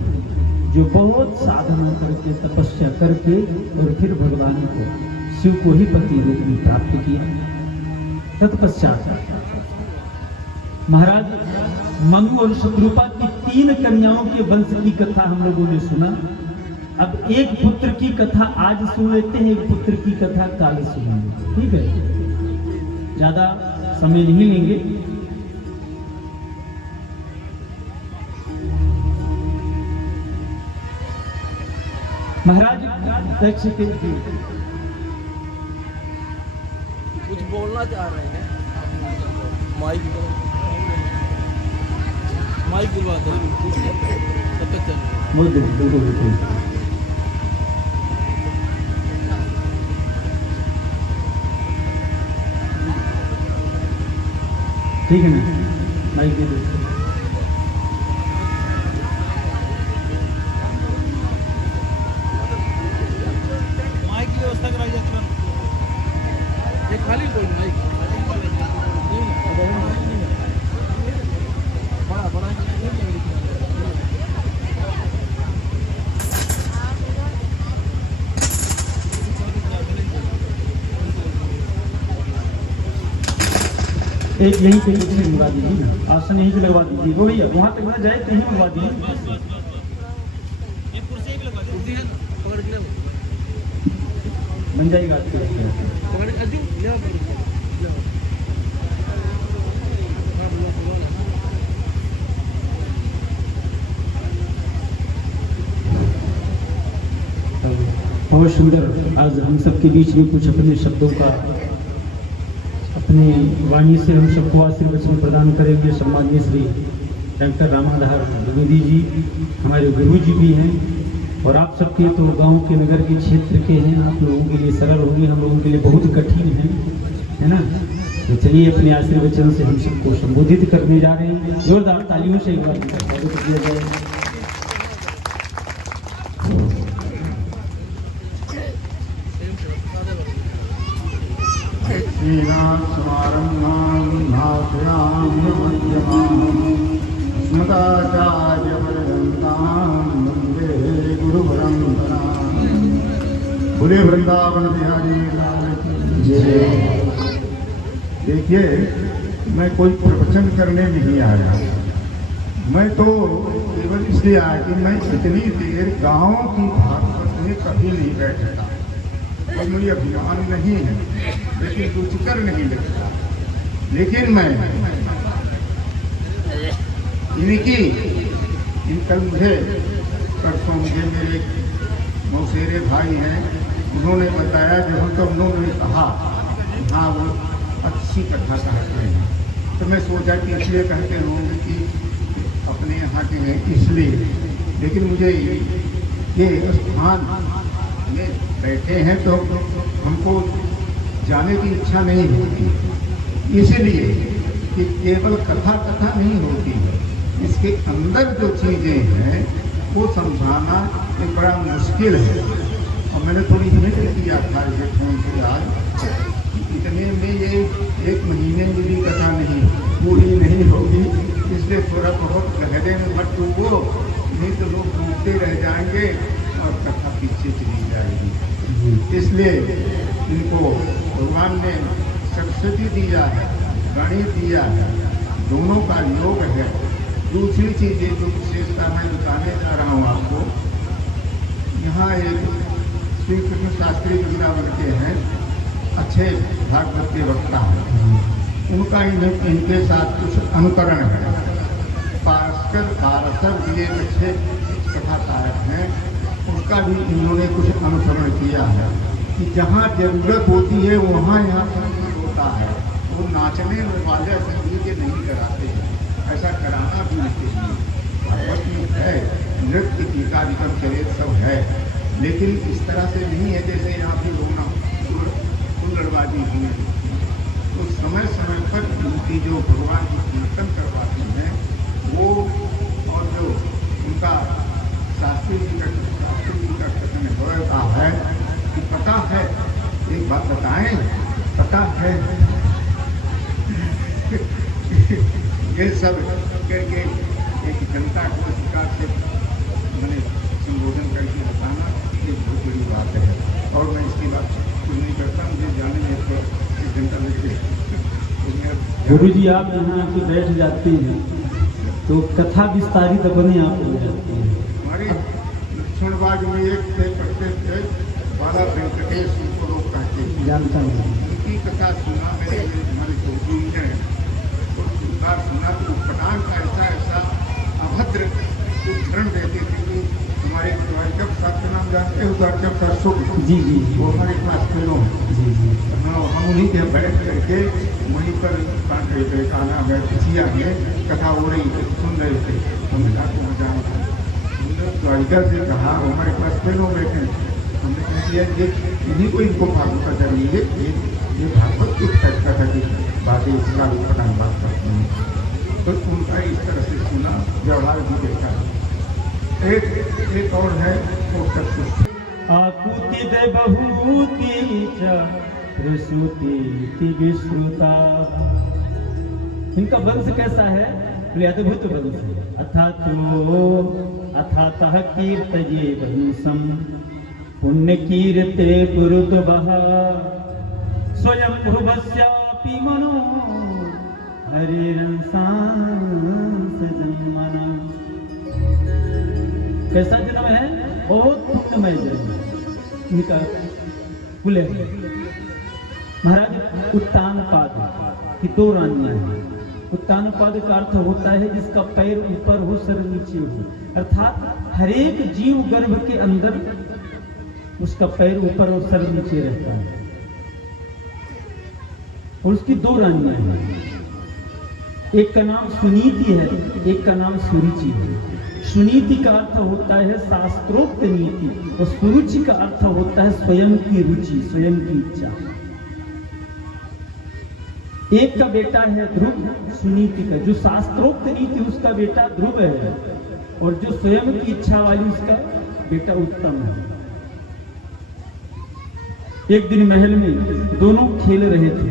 जो बहुत साधना करके तपस्या करके और फिर भगवान को शिव को ही पति रूप में प्राप्त किया। तत्पश्चात महाराज मंगू और शत्रुपा की 3 कन्याओं के वंश की कथा हम लोगों ने सुना। अब एक पुत्र की कथा आज सुन लेते हैं, एक पुत्र की कथा कल सुनेंगे, ठीक है? ज्यादा समय नहीं लेंगे। महाराज दक्ष के कुछ बोलना चाह रहे हैं, माइक बुलवा दो, तब तक चलिए। बोल दो। ठीक है ना, माइक दे दो। माइक की व्यवस्था कराई जाए, ये खाली कोई माइक बड़ा एक यहीं पे लगवा दीजिए ना, आसन यहीं पे लगवा दीजिए। वो भैया वहाँ तक ना जाए कहीं लगवा दीजिए। बन जाएगा बहुत सुंदर। आज हम सबके बीच में कुछ अपने शब्दों का, अपनी वाणी से हम सबको आशीर्वचन प्रदान करेंगे। सम्माननीय श्री डॉक्टर रामाधार द्विवेदी जी हमारे गुरु जी भी हैं, और आप सबके तो गांव के नगर के क्षेत्र के हैं, आप लोगों के लिए सरल होंगे, हम लोगों के लिए बहुत कठिन है ना। तो चलिए अपने आशीर्वचन से हम सबको संबोधित करने जा रहे हैं। जोरदार तालियों से एक बार स्वागत किया जाए। बोले वृंदावन बिहारी लाल की जय। देखिए, मैं कोई प्रवचन करने नहीं आया, मैं तो केवल इसलिए आया कि मैं इतनी देर गाँव की भागवत में कभी नहीं बैठता। कोई मुझे अभिमान नहीं है, लेकिन रुचिकर नहीं लगता। लेकिन मैं कल मुझे परसों मुझे मेरे मौसेरे भाई हैं, उन्होंने बताया, जो हम तो उन्होंने कहा हाँ वो अच्छी कथा कहते हैं, तो मैं सोचा कि इसलिए कहते होंगे कि अपने यहाँ के हैं इसलिए। लेकिन मुझे ये स्थान में बैठे हैं तो हमको जाने की इच्छा नहीं होती, इसलिए कि केवल कथा कथा नहीं होती है, इसके अंदर जो चीज़ें हैं वो समझाना एक बड़ा मुश्किल है। और मैंने थोड़ी जिक्र किया था ये फोन से आज, इतने में ये 1 महीने में भी कथा नहीं पूरी नहीं होगी, इसलिए थोड़ा बहुत गहरे में मत डूबो, नहीं तो लोग डूबते रह जाएंगे और कथा पीछे चली जाएगी। इसलिए इनको भगवान ने सरस्वती दिया है, गणित दिया है, दोनों का योग है। दूसरी चीज़ जो विशेषता मैं बताने जा रहा हूँ आपको, यहाँ एक श्री कृष्ण शास्त्री वृंदावन के हैं, अच्छे भागवत के वक्ता हैं, उनका इनके साथ कुछ अनुकरण है। पारसर ये अच्छे कथाकारक हैं, उसका भी इन्होंने कुछ अनुसरण किया है कि जहाँ जरूरत होती है वहाँ यहाँ संगीत होता है, वो नाचने वाले संगीत नहीं कराते हैं, ऐसा कराना भी नहीं चाहिए। भागवत में है नृत्य टीका विकम चरित सब है, लेकिन इस तरह से नहीं है जैसे यहाँ भी रोना हुल्लड़बाजी हुई। तो समय समय पर उनकी जो भगवान की कीर्तन करवाती हैं वो, और जो उनका शास्त्री जी का कथन होता है कि पता है, एक बात बताएं, पता है ये सब करके एक जनता को इस प्रकार से मैंने संबोधन करके बताना ये बहुत बड़ी बात है। और मैं इसकी बात कुछ नहीं करता, मुझे जाने में तो 1 घंटा लगे। गुरु जी आप यहाँ आके बैठ जाते हैं तो कथा विस्तारित अपने आप हो जाती है। हमारे लक्ष्मणबाग में एक थे पढ़ते थे बाबा वेंकटेश, उनको लोग कहते हैं, जानता हूँ। उनकी कथा सुना मैंने, हमारे चौधरी हैं, और सुना तो पठान का ऐसा अभद्र उदाहरण देते थे कि हमारे जब सत्य नाम जानते हो जब सर सुख जी जी वो हमारे क्लास फेलो जी जी हाँ, हम उन्हीं के बैठ करके वहीं पर गाना बैठिया में कथा हो रही थी, सुन रहे थे। हमने कहा कि मजा आता, हमने द्वारिका से कहा हमारे पास फेलो बैठे, हमने कह दिया ये इन्हीं को इनको भागवत चाहिए, ये भागवत की कथा की बातें इसका भी पठान बात करते हैं। तो उनका इस तरह से सुना, व्यवहार भी देखा। एक और है वो सब कुछ आकुति दे बहुति च प्रसूति विश्रुता। इनका वंश कैसा है? अद्भुत वंश है। अथातः कीर्तये वंशम पुण्य कीर्ते गुरुद्वः स्वयं भुवस्यापि मनो हरिरंसांस जन्मना। कैसा जन्म है? बहुत पुण्यमय जन्म इनका कुल है। महाराज उत्तानपाद की 2 रानियां हैं। उत्तानपाद का अर्थ होता है जिसका पैर ऊपर हो सर नीचे हो, अर्थात हर एक जीव गर्भ के अंदर उसका पैर ऊपर और सर नीचे रहता है। और उसकी 2 रानियां हैं, एक का नाम सुनीति है, एक का नाम सुरुचि है। सुनीति का अर्थ होता है शास्त्रोक्त नीति और सुरुचि का अर्थ होता है स्वयं की रुचि, स्वयं की इच्छा। एक का बेटा है ध्रुव, सुनीति का जो शास्त्रोक्त नीति उसका बेटा ध्रुव है, और जो स्वयं की इच्छा वाली उसका बेटा उत्तम है। एक दिन महल में दोनों खेल रहे थे।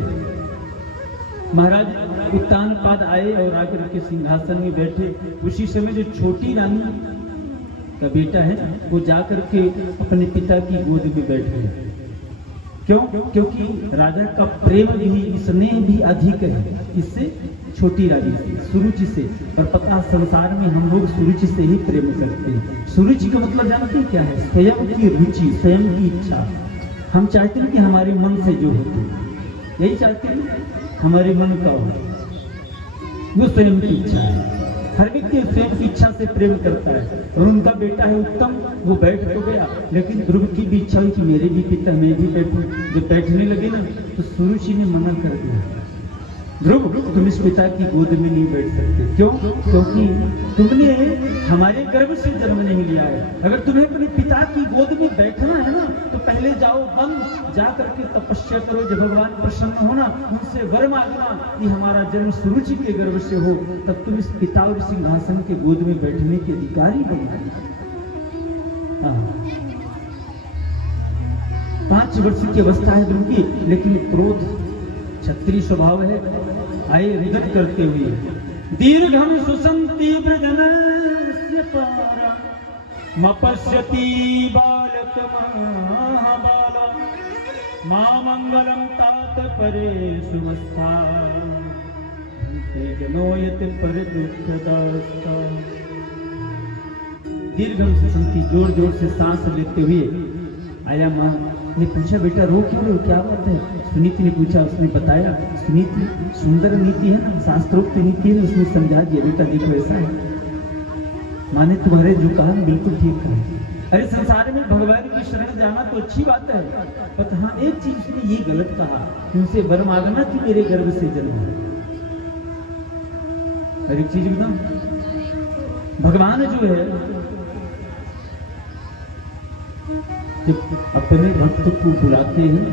महाराज उत्तानपाद आए और आकर के सिंहासन में बैठे। उसी समय जो छोटी रानी का बेटा है वो जाकर के अपने पिता की गोद में बैठ गए। क्यों? क्योंकि राजा का प्रेम भी, स्नेह भी अधिक है इससे, छोटी रानी से, सुरुचि से। और पता संसार में हम लोग सुरुचि से ही प्रेम करते हैं। सुरुचि का मतलब जानते हैं क्या है? स्वयं की रुचि, स्वयं की इच्छा। हम चाहते हैं कि हमारे मन से जो होते, यही चाहते हैं हमारे मन का हो, वो स्वयं की इच्छा है। हर व्यक्ति स्वयं की इच्छा से प्रेम करता है। और उनका बेटा है उत्तम, वो बैठ तो गया, लेकिन ध्रुव की भी इच्छा हुई कि मेरे भी पिता, मैं भी बैठूं। जब बैठने लगे ना तो सुरुचि ने मना कर दिया, ध्रुव तुम इस पिता की गोद में नहीं बैठ सकते। क्यों? क्योंकि तुमने हमारे गर्भ से जन्म नहीं लिया है। अगर तुम्हें अपने पिता की गोद में बैठना है ना तो पहले जाओ वन जा करके तपस्या करो, जब भगवान प्रसन्न होना उनसे वर मांगना कि हमारा जन्म सुरुचि के गर्भ से हो, तब तुम इस पिता और सिंहासन के गोद में बैठने के अधिकारी बनना। 5 वर्ष की अवस्था है ध्रुव की, लेकिन क्रोध क्षत्रिय स्वभाव है, आए रुदन करते हुए दीर्घम सुसंतीव्र जनस्य पारा मपश्यति बालक महाबाला मां मंगलम तात परेषु मस्था जनोयत पर दुःखदास्ता। दीर्घम सुसंती, जोर जोर से सांस लेते हुए आया। मां ने पूछा, बेटा रो क्यों रहे हो, क्या बात है? सुनीति ने पूछा, उसने बताया। सुनीति सुंदर नीति है ना, शास्त्रोक्त नीति है, उसने समझा दिया, बेटा देखो ऐसा है, माने तुम्हारे जो कहा बिल्कुल ठीक है। अरे संसार में भगवान की शरण जाना तो अच्छी बात है, पर हाँ एक चीज उसने ये गलत कहा कि उनसे वर मांगना कि मेरे गर्भ से जन्म हो। और एक चीज बताऊं, भगवान जो है जब अपने भक्त को बुलाते हैं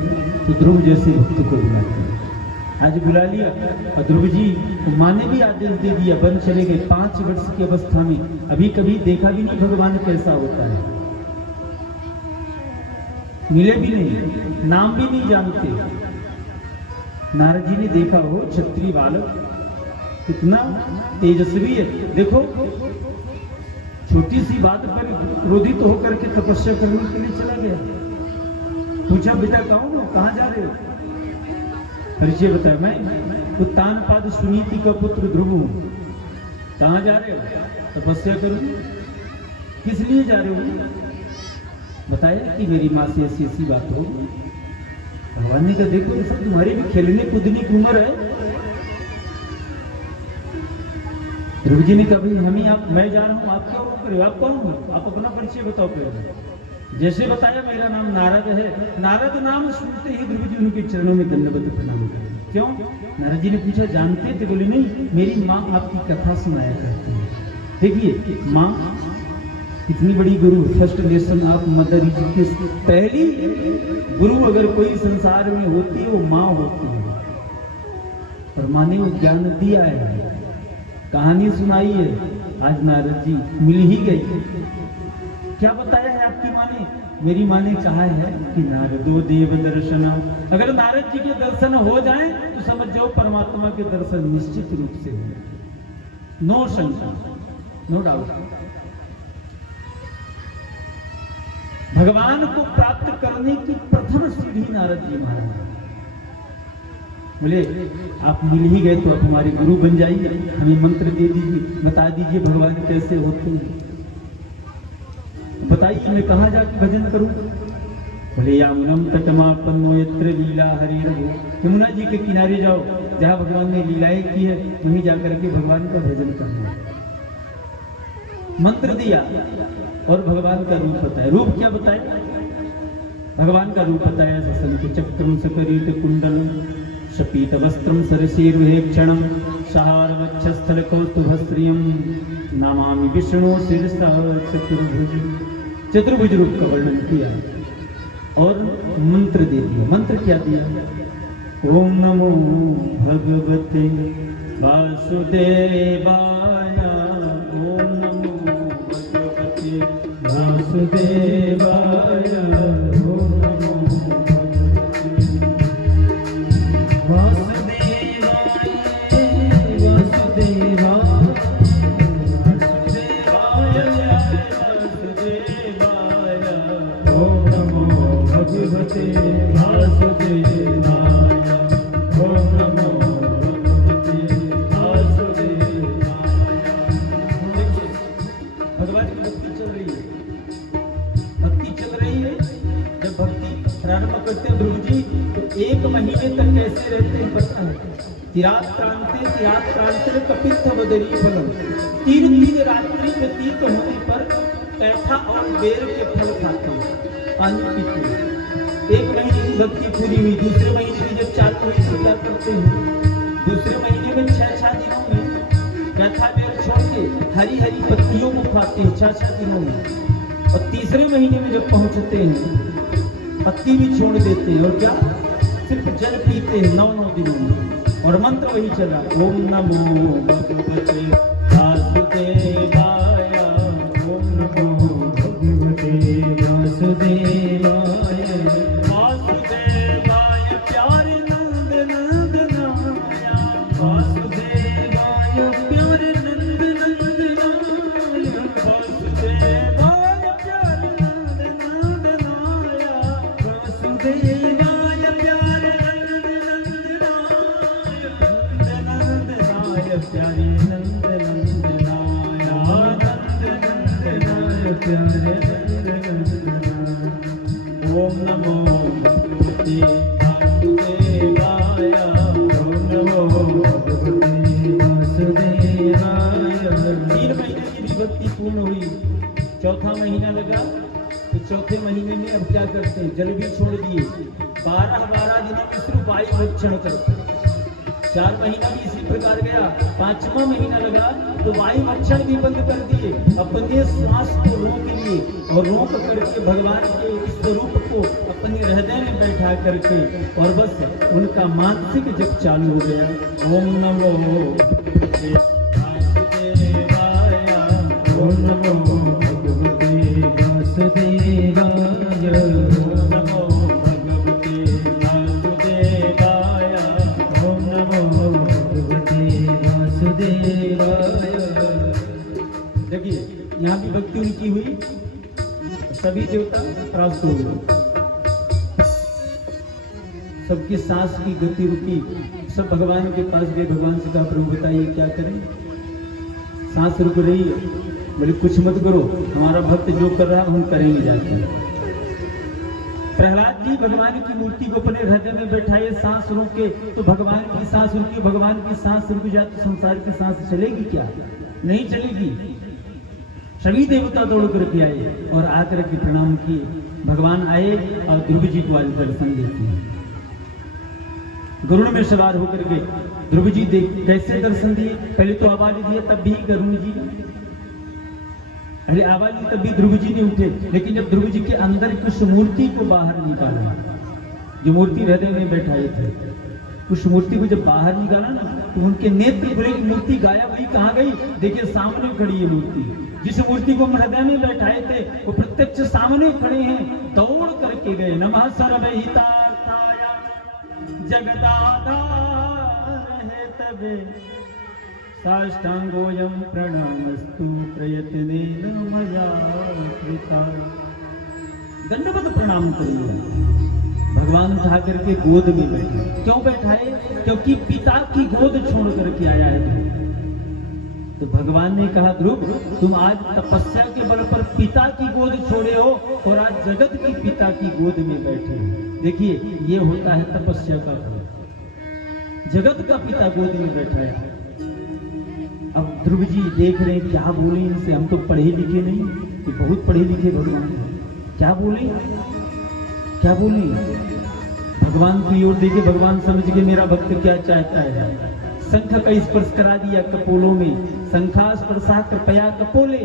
तो ध्रुव जैसे भक्त को बुलाते हैं। आज बुला लिया और ध्रुव जी माँ ने भी आदेश दे दिया, बन चले गए 5 वर्ष की अवस्था में। अभी कभी देखा भी नहीं भगवान कैसा होता है, मिले भी नहीं, नाम भी नहीं जानते। नारद जी ने देखा हो क्षत्रिय बालक कितना तेजस्वी है, देखो छोटी सी बात पर क्रोधित होकर के तपस्या करने के लिए चला गया। पूछा, बेटा कौन हो, कहाँ जा रहे हो? परिचय बताया, मैं उत्तानपाद सुनीति का पुत्र ध्रुव हूं। कहाँ जा रहे हो? तपस्या करूंगी। किस लिए जा रहे हो? बताया कि मेरी माँ से ऐसी ऐसी बात हो। भगवान ने कहा, देखो ये सब तुम्हारे भी खेलने कूदने की उम्र है। ध्रुव जी ने कहा, भाई हम ही आप, मैं जा रहा हूँ, आप क्यों रोक रहे हो? आप कौन हो? आप अपना परिचय बताओ पहले। जैसे बताया, मेरा नाम नारद है। नारद नाम सुनते ही ध्रुव जी उनके चरणों में दंडवत प्रणाम किया। क्यों? नारद जी ने पूछा, जानते थे? बोले नहीं, मेरी माँ आपकी कथा सुनाया करती है। देखिए माँ कितनी बड़ी गुरु, first lesson of mother is, पहली गुरु अगर कोई संसार में होती है वो माँ होती है। पर माँ ने वो ज्ञान दिया है, कहानी सुनाई है। आज नारद जी मिल ही गई। क्या बताया है आपकी माँ ने? मेरी माँ ने कहा है कि नारदो देव दर्शन, अगर नारद जी के दर्शन हो जाएं तो समझ जाओ परमात्मा के दर्शन निश्चित रूप से हो, नो शंका, नो डाउट। भगवान को प्राप्त करने की प्रथम सीढ़ी नारद जी महाराज। बोले आप मिल ही गए तो आप हमारे गुरु बन जाइए, हमें मंत्र दे दीजिए, बता दीजिए भगवान कैसे होते हैं, बताइए मैं कहाँ जाके भजन करूं? बोले यामुनम तटमापन्नो यत्र लीला हरिर्भो, यमुना जी के किनारे जाओ, जहाँ भगवान ने लीलाएं की है वहीं जाकर के भगवान का भजन करना। मंत्र दिया और भगवान का रूप बताया। रूप क्या बताया? भगवान का रूप बताया, सशंख चक्रम सकरीट कुंडलम शपीत वस्त्रम सरसीरुहेक्षणम सहारवक्षस्थल कौस्तुभश्रियम नमामि विष्णु शिरसा चतुर्भुज। चतुर्भुज रूप का वर्णन किया और मंत्र दे दिया। मंत्र क्या दिया? ओम नमो भगवते वासुदेवाय, ओम नमो भगवते वासुदेवाय, ओम नमो कपित्थ बदरी फलम, 3 रात्रि व्यतीत होने पर कैथा और बेर के फल खाते हैं, पानी पीते हैं। 1 महीने की भक्ति पूरी हुई, दूसरे महीने में जब चालू हुई तो क्या करते हैं? दूसरे महीने में 6 दिनों में कैथा बेर छोड़ के हरी हरी पत्तियों को खाते हैं 6 दिनों में। और तीसरे महीने में जब पहुंचते हैं पत्ती भी छोड़ देते हैं और क्या सिर्फ जल पीते हैं 9 दिनों में और मंत्र वही चला ओम नमो भगवते वासुदेवाय ओम नमो भगवते वासुदेवाय वासुदेवाय प्यारे नंद नंदनाया वासुदेवाय प्यारे नंद नंदनाया वासुदेवाय प्यारे नंद नंदनाया वासुदेवाय प्यारे नंद नंदनाया प्यारे नंद नंदनाया नंद नंदनाया प्यारे नंद नंदनाया ओम नमो भगवते वासुदेवाय ओम नमो भगवते वासुदेवाय 3 महीने की भी भक्ति पूर्ण हुई, चौथा महीना लगा तो चौथे महीने में अब क्या करते हैं जल भी छोड़ दिए, 12 दिनों में सिर्फ वायु भक्षण करते हैं। 4 महीना भी इसी प्रकार गया, 5वां महीना लगा तो वायु भक्षण भी बंद कर दिए, अपने श्वास को रोक लिए और रोक करके भगवान के स्वरूप को अपने हृदय में बैठा करके और बस उनका मानसिक जप चालू हो गया। ओम नमो भगवते वासुदेवाय ओम नमो भगवते वासुदेवाय ओम नमो भगवते वासुदेवाय ओम नमो भगवते वासुदेवाय। देखिए यहाँ भी भक्ति उनकी हुई, सभी देवता प्राप्त हो गए, सबकी सांस की गति रुकी, सब भगवान के पास गए, भगवान से कहा प्रभु बताइए क्या करें, सांस रुक रही है, बोले कुछ मत करो, हमारा भक्त जो कर रहा है हम करेंगे जाके। प्रहलाद जी भगवान की मूर्ति को अपने हृदय में बैठाए, सांस रुके तो भगवान की सांस रुकी, भगवान की सांस रुक जाए तो संसार की सांस चलेगी क्या, नहीं चलेगी। सभी देवता दौड़ करके आए और आकर के प्रणाम किए, भगवान आए और ध्रुव जी को आज दर्शन देते हैं। गरुड़ में सवार होकर के ध्रुव जी देख कैसे दर्शन दिए, पहले तो आवाज दिए तब भी गरुड़ जी, अरे आवाज दी तब भी ध्रुव जी नहीं उठे, लेकिन जब ध्रुव जी के अंदर कुछ मूर्ति को बाहर निकाला, जो मूर्ति हृदय में बैठाए थे, उस मूर्ति को जब बाहर निकाला ना तो उनके नेत्र खुले, मूर्ति गायब हुई, कहाँ गई, देखिए सामने खड़ी है मूर्ति, जिस मूर्ति को हम हृदय में बैठाए थे वो प्रत्यक्ष सामने खड़े हैं, दौड़ करके गए। नमः सर्वहितार्थाय जगदाधार है तबे साष्टांगोऽयं प्रणामस्तु प्रयत्नेन मया कृता। दंडवत प्रणाम करिए। भगवान उठा करके गोद में बैठे, क्यों बैठाए, क्योंकि पिता की गोद छोड़ करके आया है। तो भगवान ने कहा ध्रुव तुम आज तपस्या के बल पर पिता की गोद छोड़े हो और आज जगत की पिता की गोद में बैठे हो। देखिए ये होता है तपस्या का फल, जगत का पिता गोद में बैठा है। अब ध्रुव जी देख रहे हैं क्या बोले इनसे, हम तो पढ़े लिखे नहीं, कि बहुत पढ़े लिखे भगवान, क्या बोले क्या बोले। भगवान की ओर देखे, भगवान समझ के मेरा भक्त क्या चाहता है। शंख का स्पर्श करा दिया कपोलों में, शंखा स्पर्शा कृपया कपोले,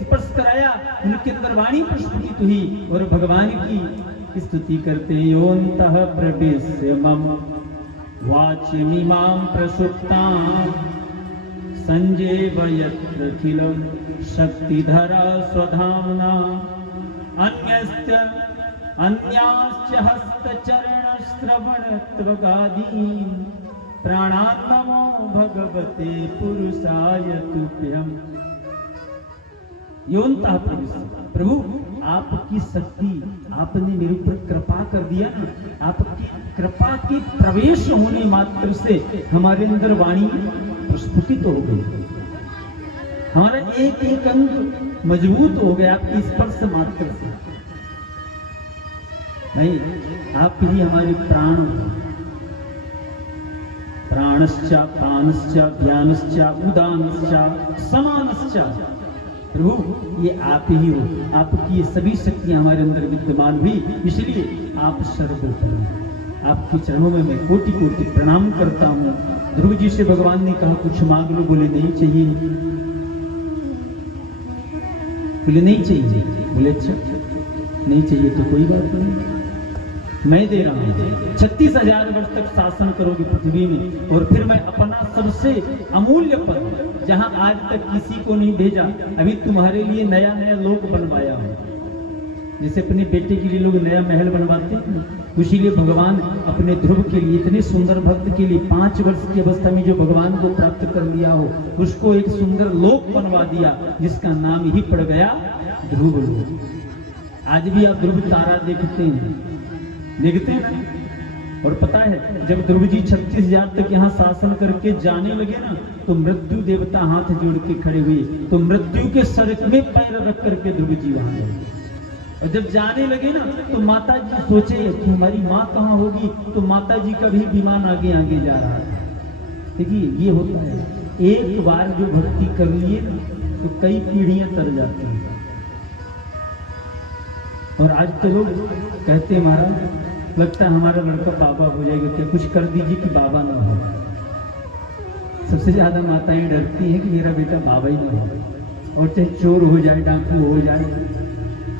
स्पर्श कराया, उनके अंदर वाणी प्रस्फुटित हुई और भगवान की स्तुति करते योऽन्तः प्रविश्य मम वाच्यमिमां प्रसुप्तां संजीवयत्यखिलं शक्तिधरा स्वधाम्ना अन्याश्च हस्तचरणश्रवणत्वगादीन् प्राणान् नमो भगवते पुरुषाय तुभ्यम्। योऽन्तः प्रविश्य, प्रभु आपकी शक्ति, आपने मेरे ऊपर कृपा कर दिया ना, आपकी कृपा के प्रवेश होने मात्र से हमारे अंदर वाणी प्रस्फुटित हो गई, हमारा एक एक अंग मजबूत हो गया आपकी स्पर्श मात्र से। नहीं, आप ही हमारे प्राण हो, प्राणश्च प्राणश्च ध्यानश्च उदानश्च समानश्च। प्रभु ये आप ही हो, आपकी ये सभी शक्तियां हमारे अंदर विद्यमान हुई, इसलिए आप सर्वोपरि हैं। आपके चरणों में मैं कोटि कोटि प्रणाम करता हूँ। ध्रुव जी से भगवान ने कहा कुछ मांग लो, बोले नहीं चाहिए, बोले नहीं चाहिए, बोले अच्छा नहीं चाहिए तो कोई बात नहीं, मैं दे रहा हूँ। 36,000 वर्ष तक शासन करोगे पृथ्वी में, और फिर मैं अपना सबसे अमूल्य पद, जहाँ आज तक किसी को नहीं भेजा, अभी तुम्हारे लिए नया नया लोक बनवाया हूँ। जैसे अपने बेटे के लिए लोग नया महल बनवाते हैं, इसीलिए भगवान अपने ध्रुव के लिए, इतने सुंदर भक्त के लिए, 5 वर्ष की अवस्था में जो भगवान को प्राप्त कर लिया हो, उसको एक सुंदर लोक बनवा दिया, जिसका नाम ही पड़ गया ध्रुव लोक। आज भी आप ध्रुव तारा देखते हैं ना? और पता है, जब ध्रुव जी 36,000 तक यहाँ शासन करके जाने लगे ना, तो मृत्यु देवता हाथ जोड़ के खड़े हुए, तो मृत्यु के सड़क में पैर रख करके ध्रुव जी वहां गए। और जब जाने लगे ना, तो माता जी सोचे कि हमारी माँ कहाँ होगी, तो माता जी का भी विमान आगे आगे जा रहा था। देखिए, ये होता है, एक बार जो भक्ति कर लिए ना, तो कई पीढ़ियां तर जाती हैं। और आज तो लोग कहते हैं, महाराज लगता है हमारा लड़का बाबा हो जाएगा, क्या कुछ कर दीजिए कि बाबा ना हो। सबसे ज्यादा माताएं डरती हैं कि मेरा बेटा बाबा ही ना हो, और चाहे चोर हो जाए, डाकू हो जाए,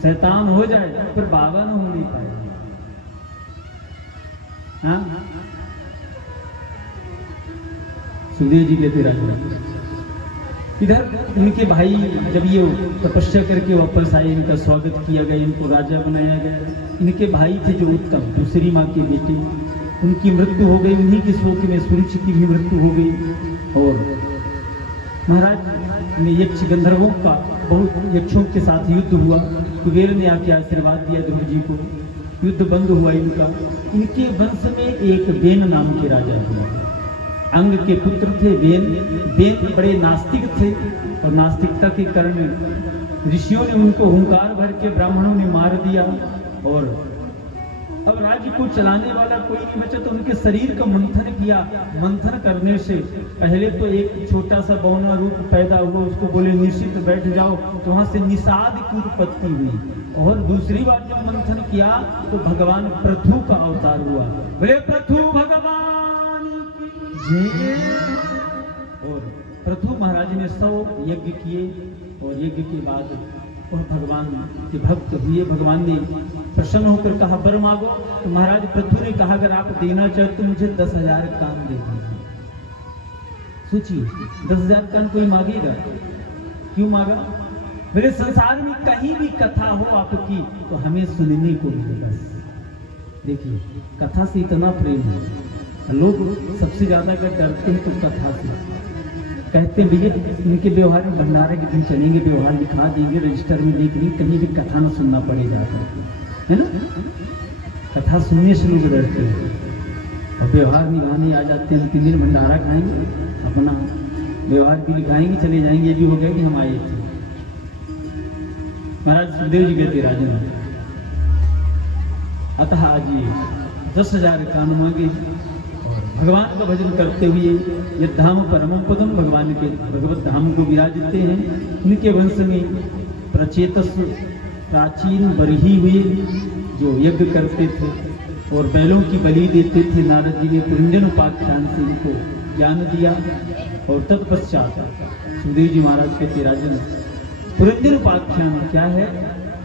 शैतान हो जाए, पर बाबा ना हो नहीं पाए। हाँ, सुखदेव जी कहते राजा, इधर इनके भाई जब ये तपस्या करके वापस आए, इनका स्वागत किया गया, इनको राजा बनाया गया। इनके भाई थे जो उत्तम, दूसरी माँ के बेटे, उनकी मृत्यु हो गई। उन्हीं के शोक में सूर्य की भी मृत्यु हो गई। और महाराज ने यक्ष गंधर्वों का, बहुत यक्षों के साथ युद्ध हुआ। कुबेर ने आके आशीर्वाद दिया ध्रुव जी को, युद्ध बंद हुआ इनका। इनके वंश में एक वेन नाम के राजा हुआ, अंग के पुत्र थे वेन। वेन बड़े नास्तिक थे, और नास्तिकता के कारण ऋषियों ने उनको हुंकार भर के ब्राह्मणों ने मार दिया। और अब राज्य को चलाने वाला कोई नहीं बचा, तो उनके शरीर का मंथन किया। मंथन करने से पहले तो एक छोटा सा बौना रूप पैदा हुआ, उसको बोले निश्चित बैठ जाओ, तो वहां से निषाद की उत्पत्ति हुई। और दूसरी बार जब मंथन किया तो भगवान पृथु का अवतार हुआ। बोले पृथु भगवान की जय। और पृथु महाराज ने 100 यज्ञ किए, और यज्ञ के बाद और भगवान के भक्त हुए। भगवान ने प्रसन्न होकर कहा वर मांगो। तो महाराज पृथु ने कहा अगर आप देना चाहते तो मुझे 10,000 कान दे दीजिए। सोचिए, 10,000 कान कोई मांगेगा? क्यों मांगा? मेरे संसार में कहीं भी कथा हो आपकी तो हमें सुनने को मिले। बस देखिए, कथा से इतना प्रेम है। लोग सबसे ज्यादा अगर डरते हैं तो कथा से। कहते हैं भैया इनके व्यवहार में भंडारे के दिन चलेंगे, व्यवहार लिखा देंगे, रजिस्टर में देख लेंगे, कहीं भी कथा ना सुनना पड़ेगा, है ना? कथा सुनने से लोग डरते हैं, और व्यवहार निभाने आ जाते हैं। 3 दिन भंडारा खाएंगे, अपना व्यवहार भी लिखाएंगे, चले जाएंगे। ये भी हो गया कि हम आए थे। महाराज सुखदेव जी कहते राजन, अतः आज ये 10,000 कान मांगे, और भगवान का भजन करते हुए ये धाम परमं पदम, भगवान के भगवत धाम को विराजते हैं। इनके वंश में प्रचेतस प्राचीन बरही हुए जो यज्ञ करते थे और बैलों की बलि देते थे। नारद जी ने पुरंजन उपाख्यान से इनको ज्ञान दिया। और तत्पश्चात सुखदेव जी महाराज के राजन, पुरंजन उपाख्यान क्या है?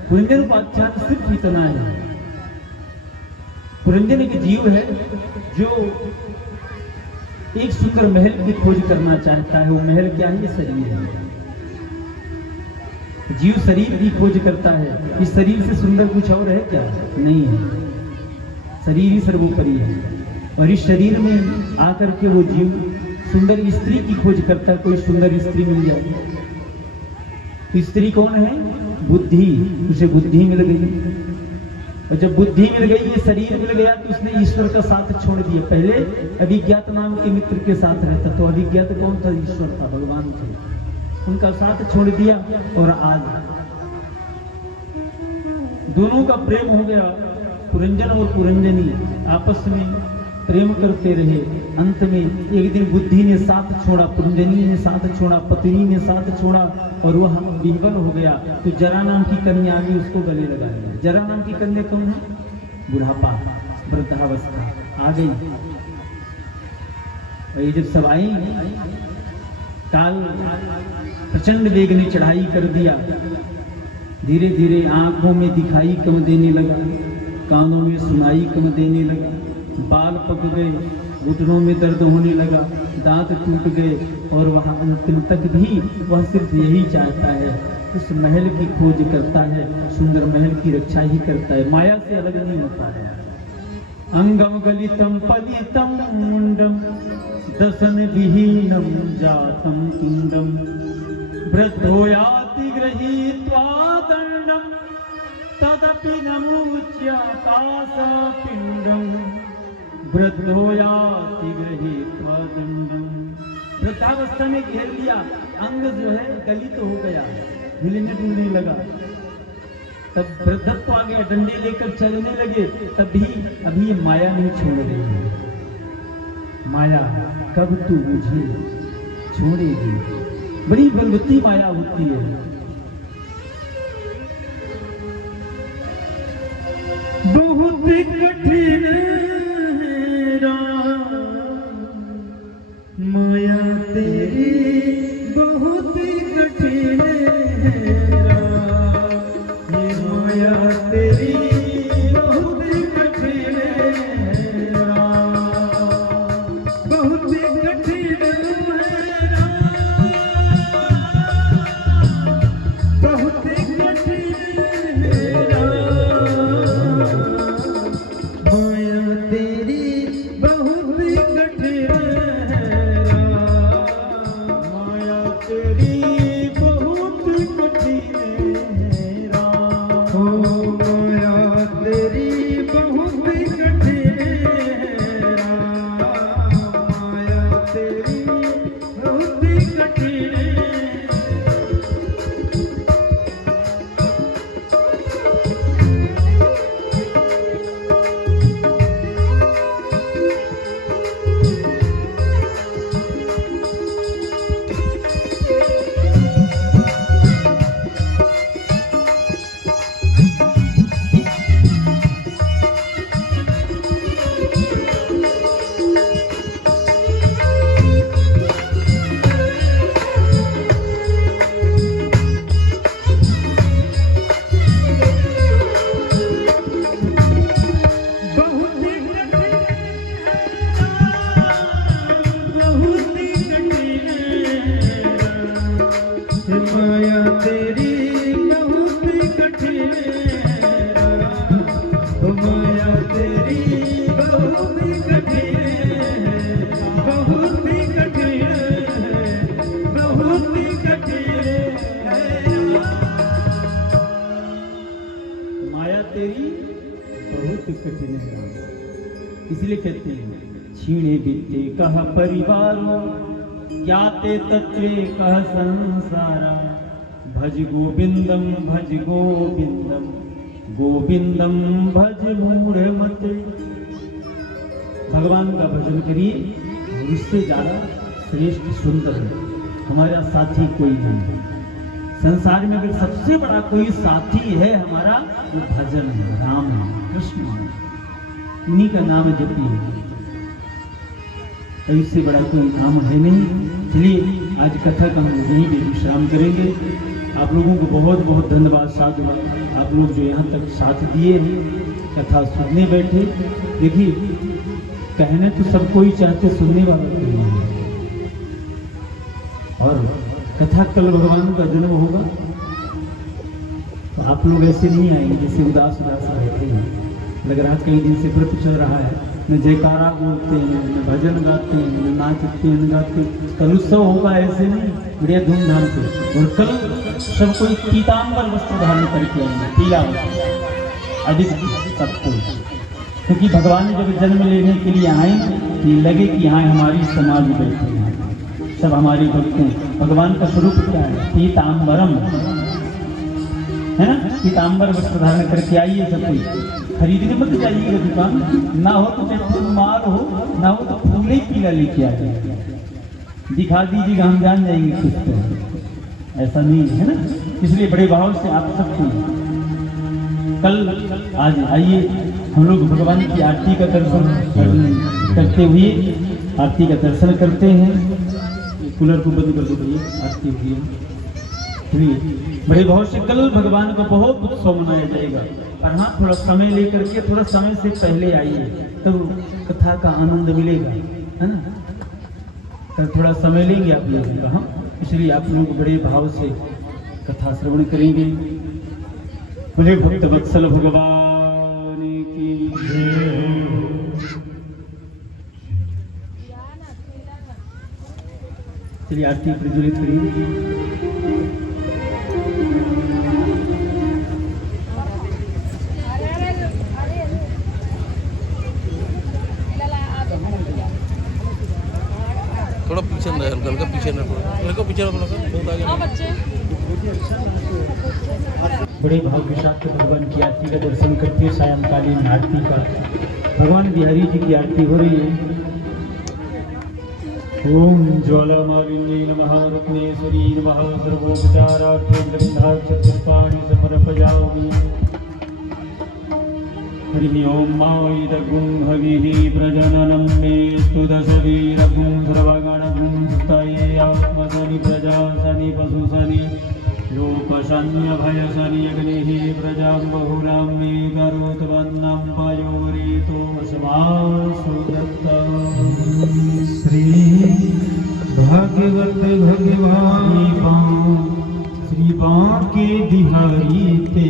पुरंजन उपाख्यान सिर्फ इतना है, पुरंजन एक जीव है जो एक सुंदर महल की खोज करना चाहता है। वो महल क्या है? ये शरीर है। जीव शरीर की खोज करता है। इस शरीर से सुंदर कुछ और है क्या? नहीं है, शरीर ही सर्वोपरि है। और इस शरीर में आकर के वो जीव सुंदर स्त्री की खोज करता है, कोई सुंदर स्त्री मिल जाए। तो स्त्री कौन है? बुद्धि। उसे बुद्धि मिल गई, और जब बुद्धि मिल गई, ये शरीर मिल गया, तो उसने ईश्वर का साथ छोड़ दिया। पहले अभिज्ञात नाम के मित्र के साथ रहता, तो अभिज्ञात कौन था? ईश्वर था, भगवान थे। उनका साथ छोड़ दिया, और आज दोनों का प्रेम हो गया। पुरंजन और पुरंजनी आपस में प्रेम करते रहे। अंत में एक दिन बुद्धि ने साथ छोड़ा, पुरंजनी ने साथ छोड़ा, पत्नी ने साथ छोड़ा, और वह विह्वल हो गया। तो जरा नाम की कन्या आ गई, उसको गले लगा लिया। जरा नाम की कन्या कौन है? बुढ़ापा, वृद्धावस्था आ गई। और ये जब सब आई, काल प्रचंड वेग ने चढ़ाई कर दिया। धीरे धीरे आंखों में दिखाई कम देने लगा, कानों में सुनाई कम देने लगा, बाल पक गए, घुटनों में दर्द होने लगा, दांत टूट गए और वह अंतिम तक भी वह सिर्फ यही चाहता है, उस महल की खोज करता है, सुंदर महल की रक्षा ही करता है, माया से अलग नहीं होता है। अंगम गलितम पलितम मुंडम दसन विहीनम जातम तुंडम वृद्धो याति गृहीत्वा दंडम तदपि न मुच्यतास पिंडम वृद्धो याति गृहीत्वा दंडम। वृद्धावस्था में घेर लिया, अंग जो है गलित हो गया, हिलने डुलने लगा, तब वृद्धत्व आ गया, डंडे लेकर चलने लगे, तब भी अभी ये माया नहीं छोड़ रही है। माया कब तू मुझे छोड़ेगी, बड़ी बलवती माया होती है। बहुत कठिन है राम माया तेरी, बहुत कठिन है राम ये माया तेरी, बहुत कठिन है राम, बहुत कठिन है राम, बहुत कठिन है राम माया तेरी, बहुत कठिन है राम माया तेरी, बहुत कठिन है राम, ओ माया तेरी बहुत कठिन है राम माया तेरी बहुत कठिन है। माया तेरी बहुत कठिन है राम, माया तेरी बहुत कठिन है, बहुत कठिन है, बहुत कठिन है। माया तेरी बहुत कठिन है, इसलिए कहते हैं छीणे बीते कह परिवारो, ज्ञाते तत्वे कह संसारा, भज गोविंदम भज गोविंदम, गोविंदम भज मूढ़मते। भगवान का भजन करिए, उससे ज्यादा श्रेष्ठ सुंदर हमारा साथी कोई नहीं है संसार में। अगर सबसे बड़ा कोई साथी है हमारा, वो भजन है, राम है, कृष्ण है, इन्हीं का नाम जपिए, इससे बड़ा कोई नाम है नहीं। इसलिए आज कथा का हम यहीं पे विश्राम करेंगे। आप लोगों को बहुत बहुत धन्यवाद, साधुवाद, आप लोग जो यहाँ तक साथ दिए हैं, कथा सुनने बैठे। देखिए कहने तो सब कोई चाहते, सुनने वाला कोई नहीं है। और कथा कल भगवान का जन्म होगा तो आप लोग ऐसे नहीं आएंगे जैसे उदास उदास रहते हैं। लग रहा कई दिन से व्रत चल रहा है, न जयकारा बोलते हैं, न भजन गाते हैं, न नाचते हैं, न गाते हैं। कल उत्सव होगा ऐसे नहीं, बढ़िया धूमधाम से। और कल सब कोई पीताम्बर वस्त्र धारण करके आएंगे, पीला वस्त्र अधिक सबको, क्योंकि भगवान जब जन्म लेने के लिए आए तो ये लगे कि यहाँ हमारी समाज बैठे हैं, सब हमारी भक्त हैं। भगवान का स्वरूप क्या है? पीताम्बरम है ना, पीताम्बर वस्त्र धारण करके आइए सब कोई। खरीदने मत जाइएगा दुकान, ना हो तो चाहे फूल माल हो, ना हो तो फूल ही पीला लेके आ जाइए, दिखा दीजिएगा, हम जान जाएंगे कुछ तो। ऐसा नहीं है ना, इसलिए बड़े भाव से आप सबको कल आज आइए, हम लोग भगवान की आरती का दर्शन करते हुए आरती का दर्शन करते हैं। कूलर को बंद कर दो भैया, आरती हुई है। बड़े भाव से कल भगवान का बहुत उत्सव मनाया जाएगा। पर हाँ थोड़ा समय लेकर के थोड़ा समय से पहले आइए तो कथा का आनंद मिलेगा, है ना। तो थोड़ा समय लेंगे आप लोगों का, हाँ इसलिए आप लोग बड़े भाव से कथा श्रवण करेंगे। मुझे भक्त वत्सल भगवान की जय। चलिए आरती प्रज्वलित करिए। थोड़ा पीछे न हल्का पीछे न हल्का पीछे बड़े भाव के साथ भगवान की आरती का दर्शन करके सायंकालीन आरती का भगवान बिहारी जी की आरती हो रही है। ओम ज्वाला मालिन्ये नमः रत्नेश्वरी नमः सर्वोपचारार्थं गंधाक्षतुष्पाणि समर्पयामि। हरि ओम मायिदगुं हविः प्रजननं मेस्तु दशवीरगुं सर्वगणगुं सुतये आत्मसनि प्रजासनि पशुसनि लोकसन्यभयसनि अग्निः प्रजां बहुलां मे करोत्पन्नं पयोरितो समासु दत्तम्। श्री भगवत भगवान श्री बांके बिहारी ते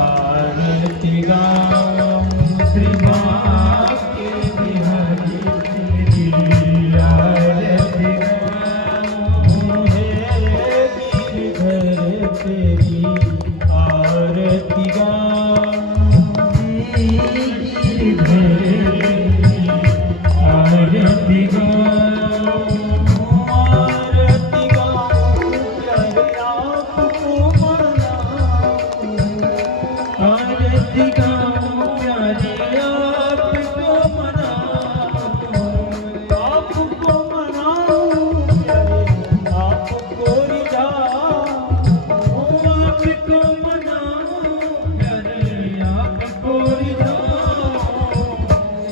आरती गाऊं। श्री बांके बिहारी तेरी आरती गाऊं। हे गिरधर तेरी आरती गाऊं। गिरधर आरती गाऊं। आरती गाऊं प्यारे आपको मनाऊं। आरती गाऊं प्यारे आपको मनाऊं। आपको मनाऊं प्यारे आपको रिझाऊं। आपको मनाऊं प्यारे आपको रिझाऊं।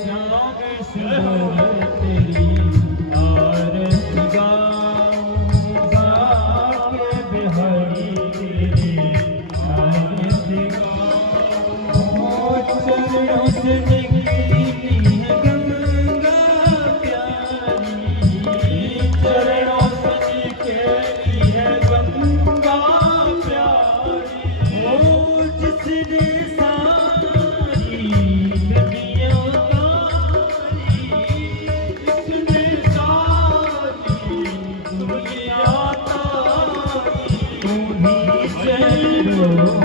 श्याम सुंदर तेरी आरती गाऊं। बांके बिहारी तेरी आरती गाऊं। चरणों से निकली है गंगा प्यारी। चरणों से निकली है गंगा प्यारी। ओ जिसने सारी नदियाँ तारी। जिसने सारी दुनिया तारी। तुम्हीं चलो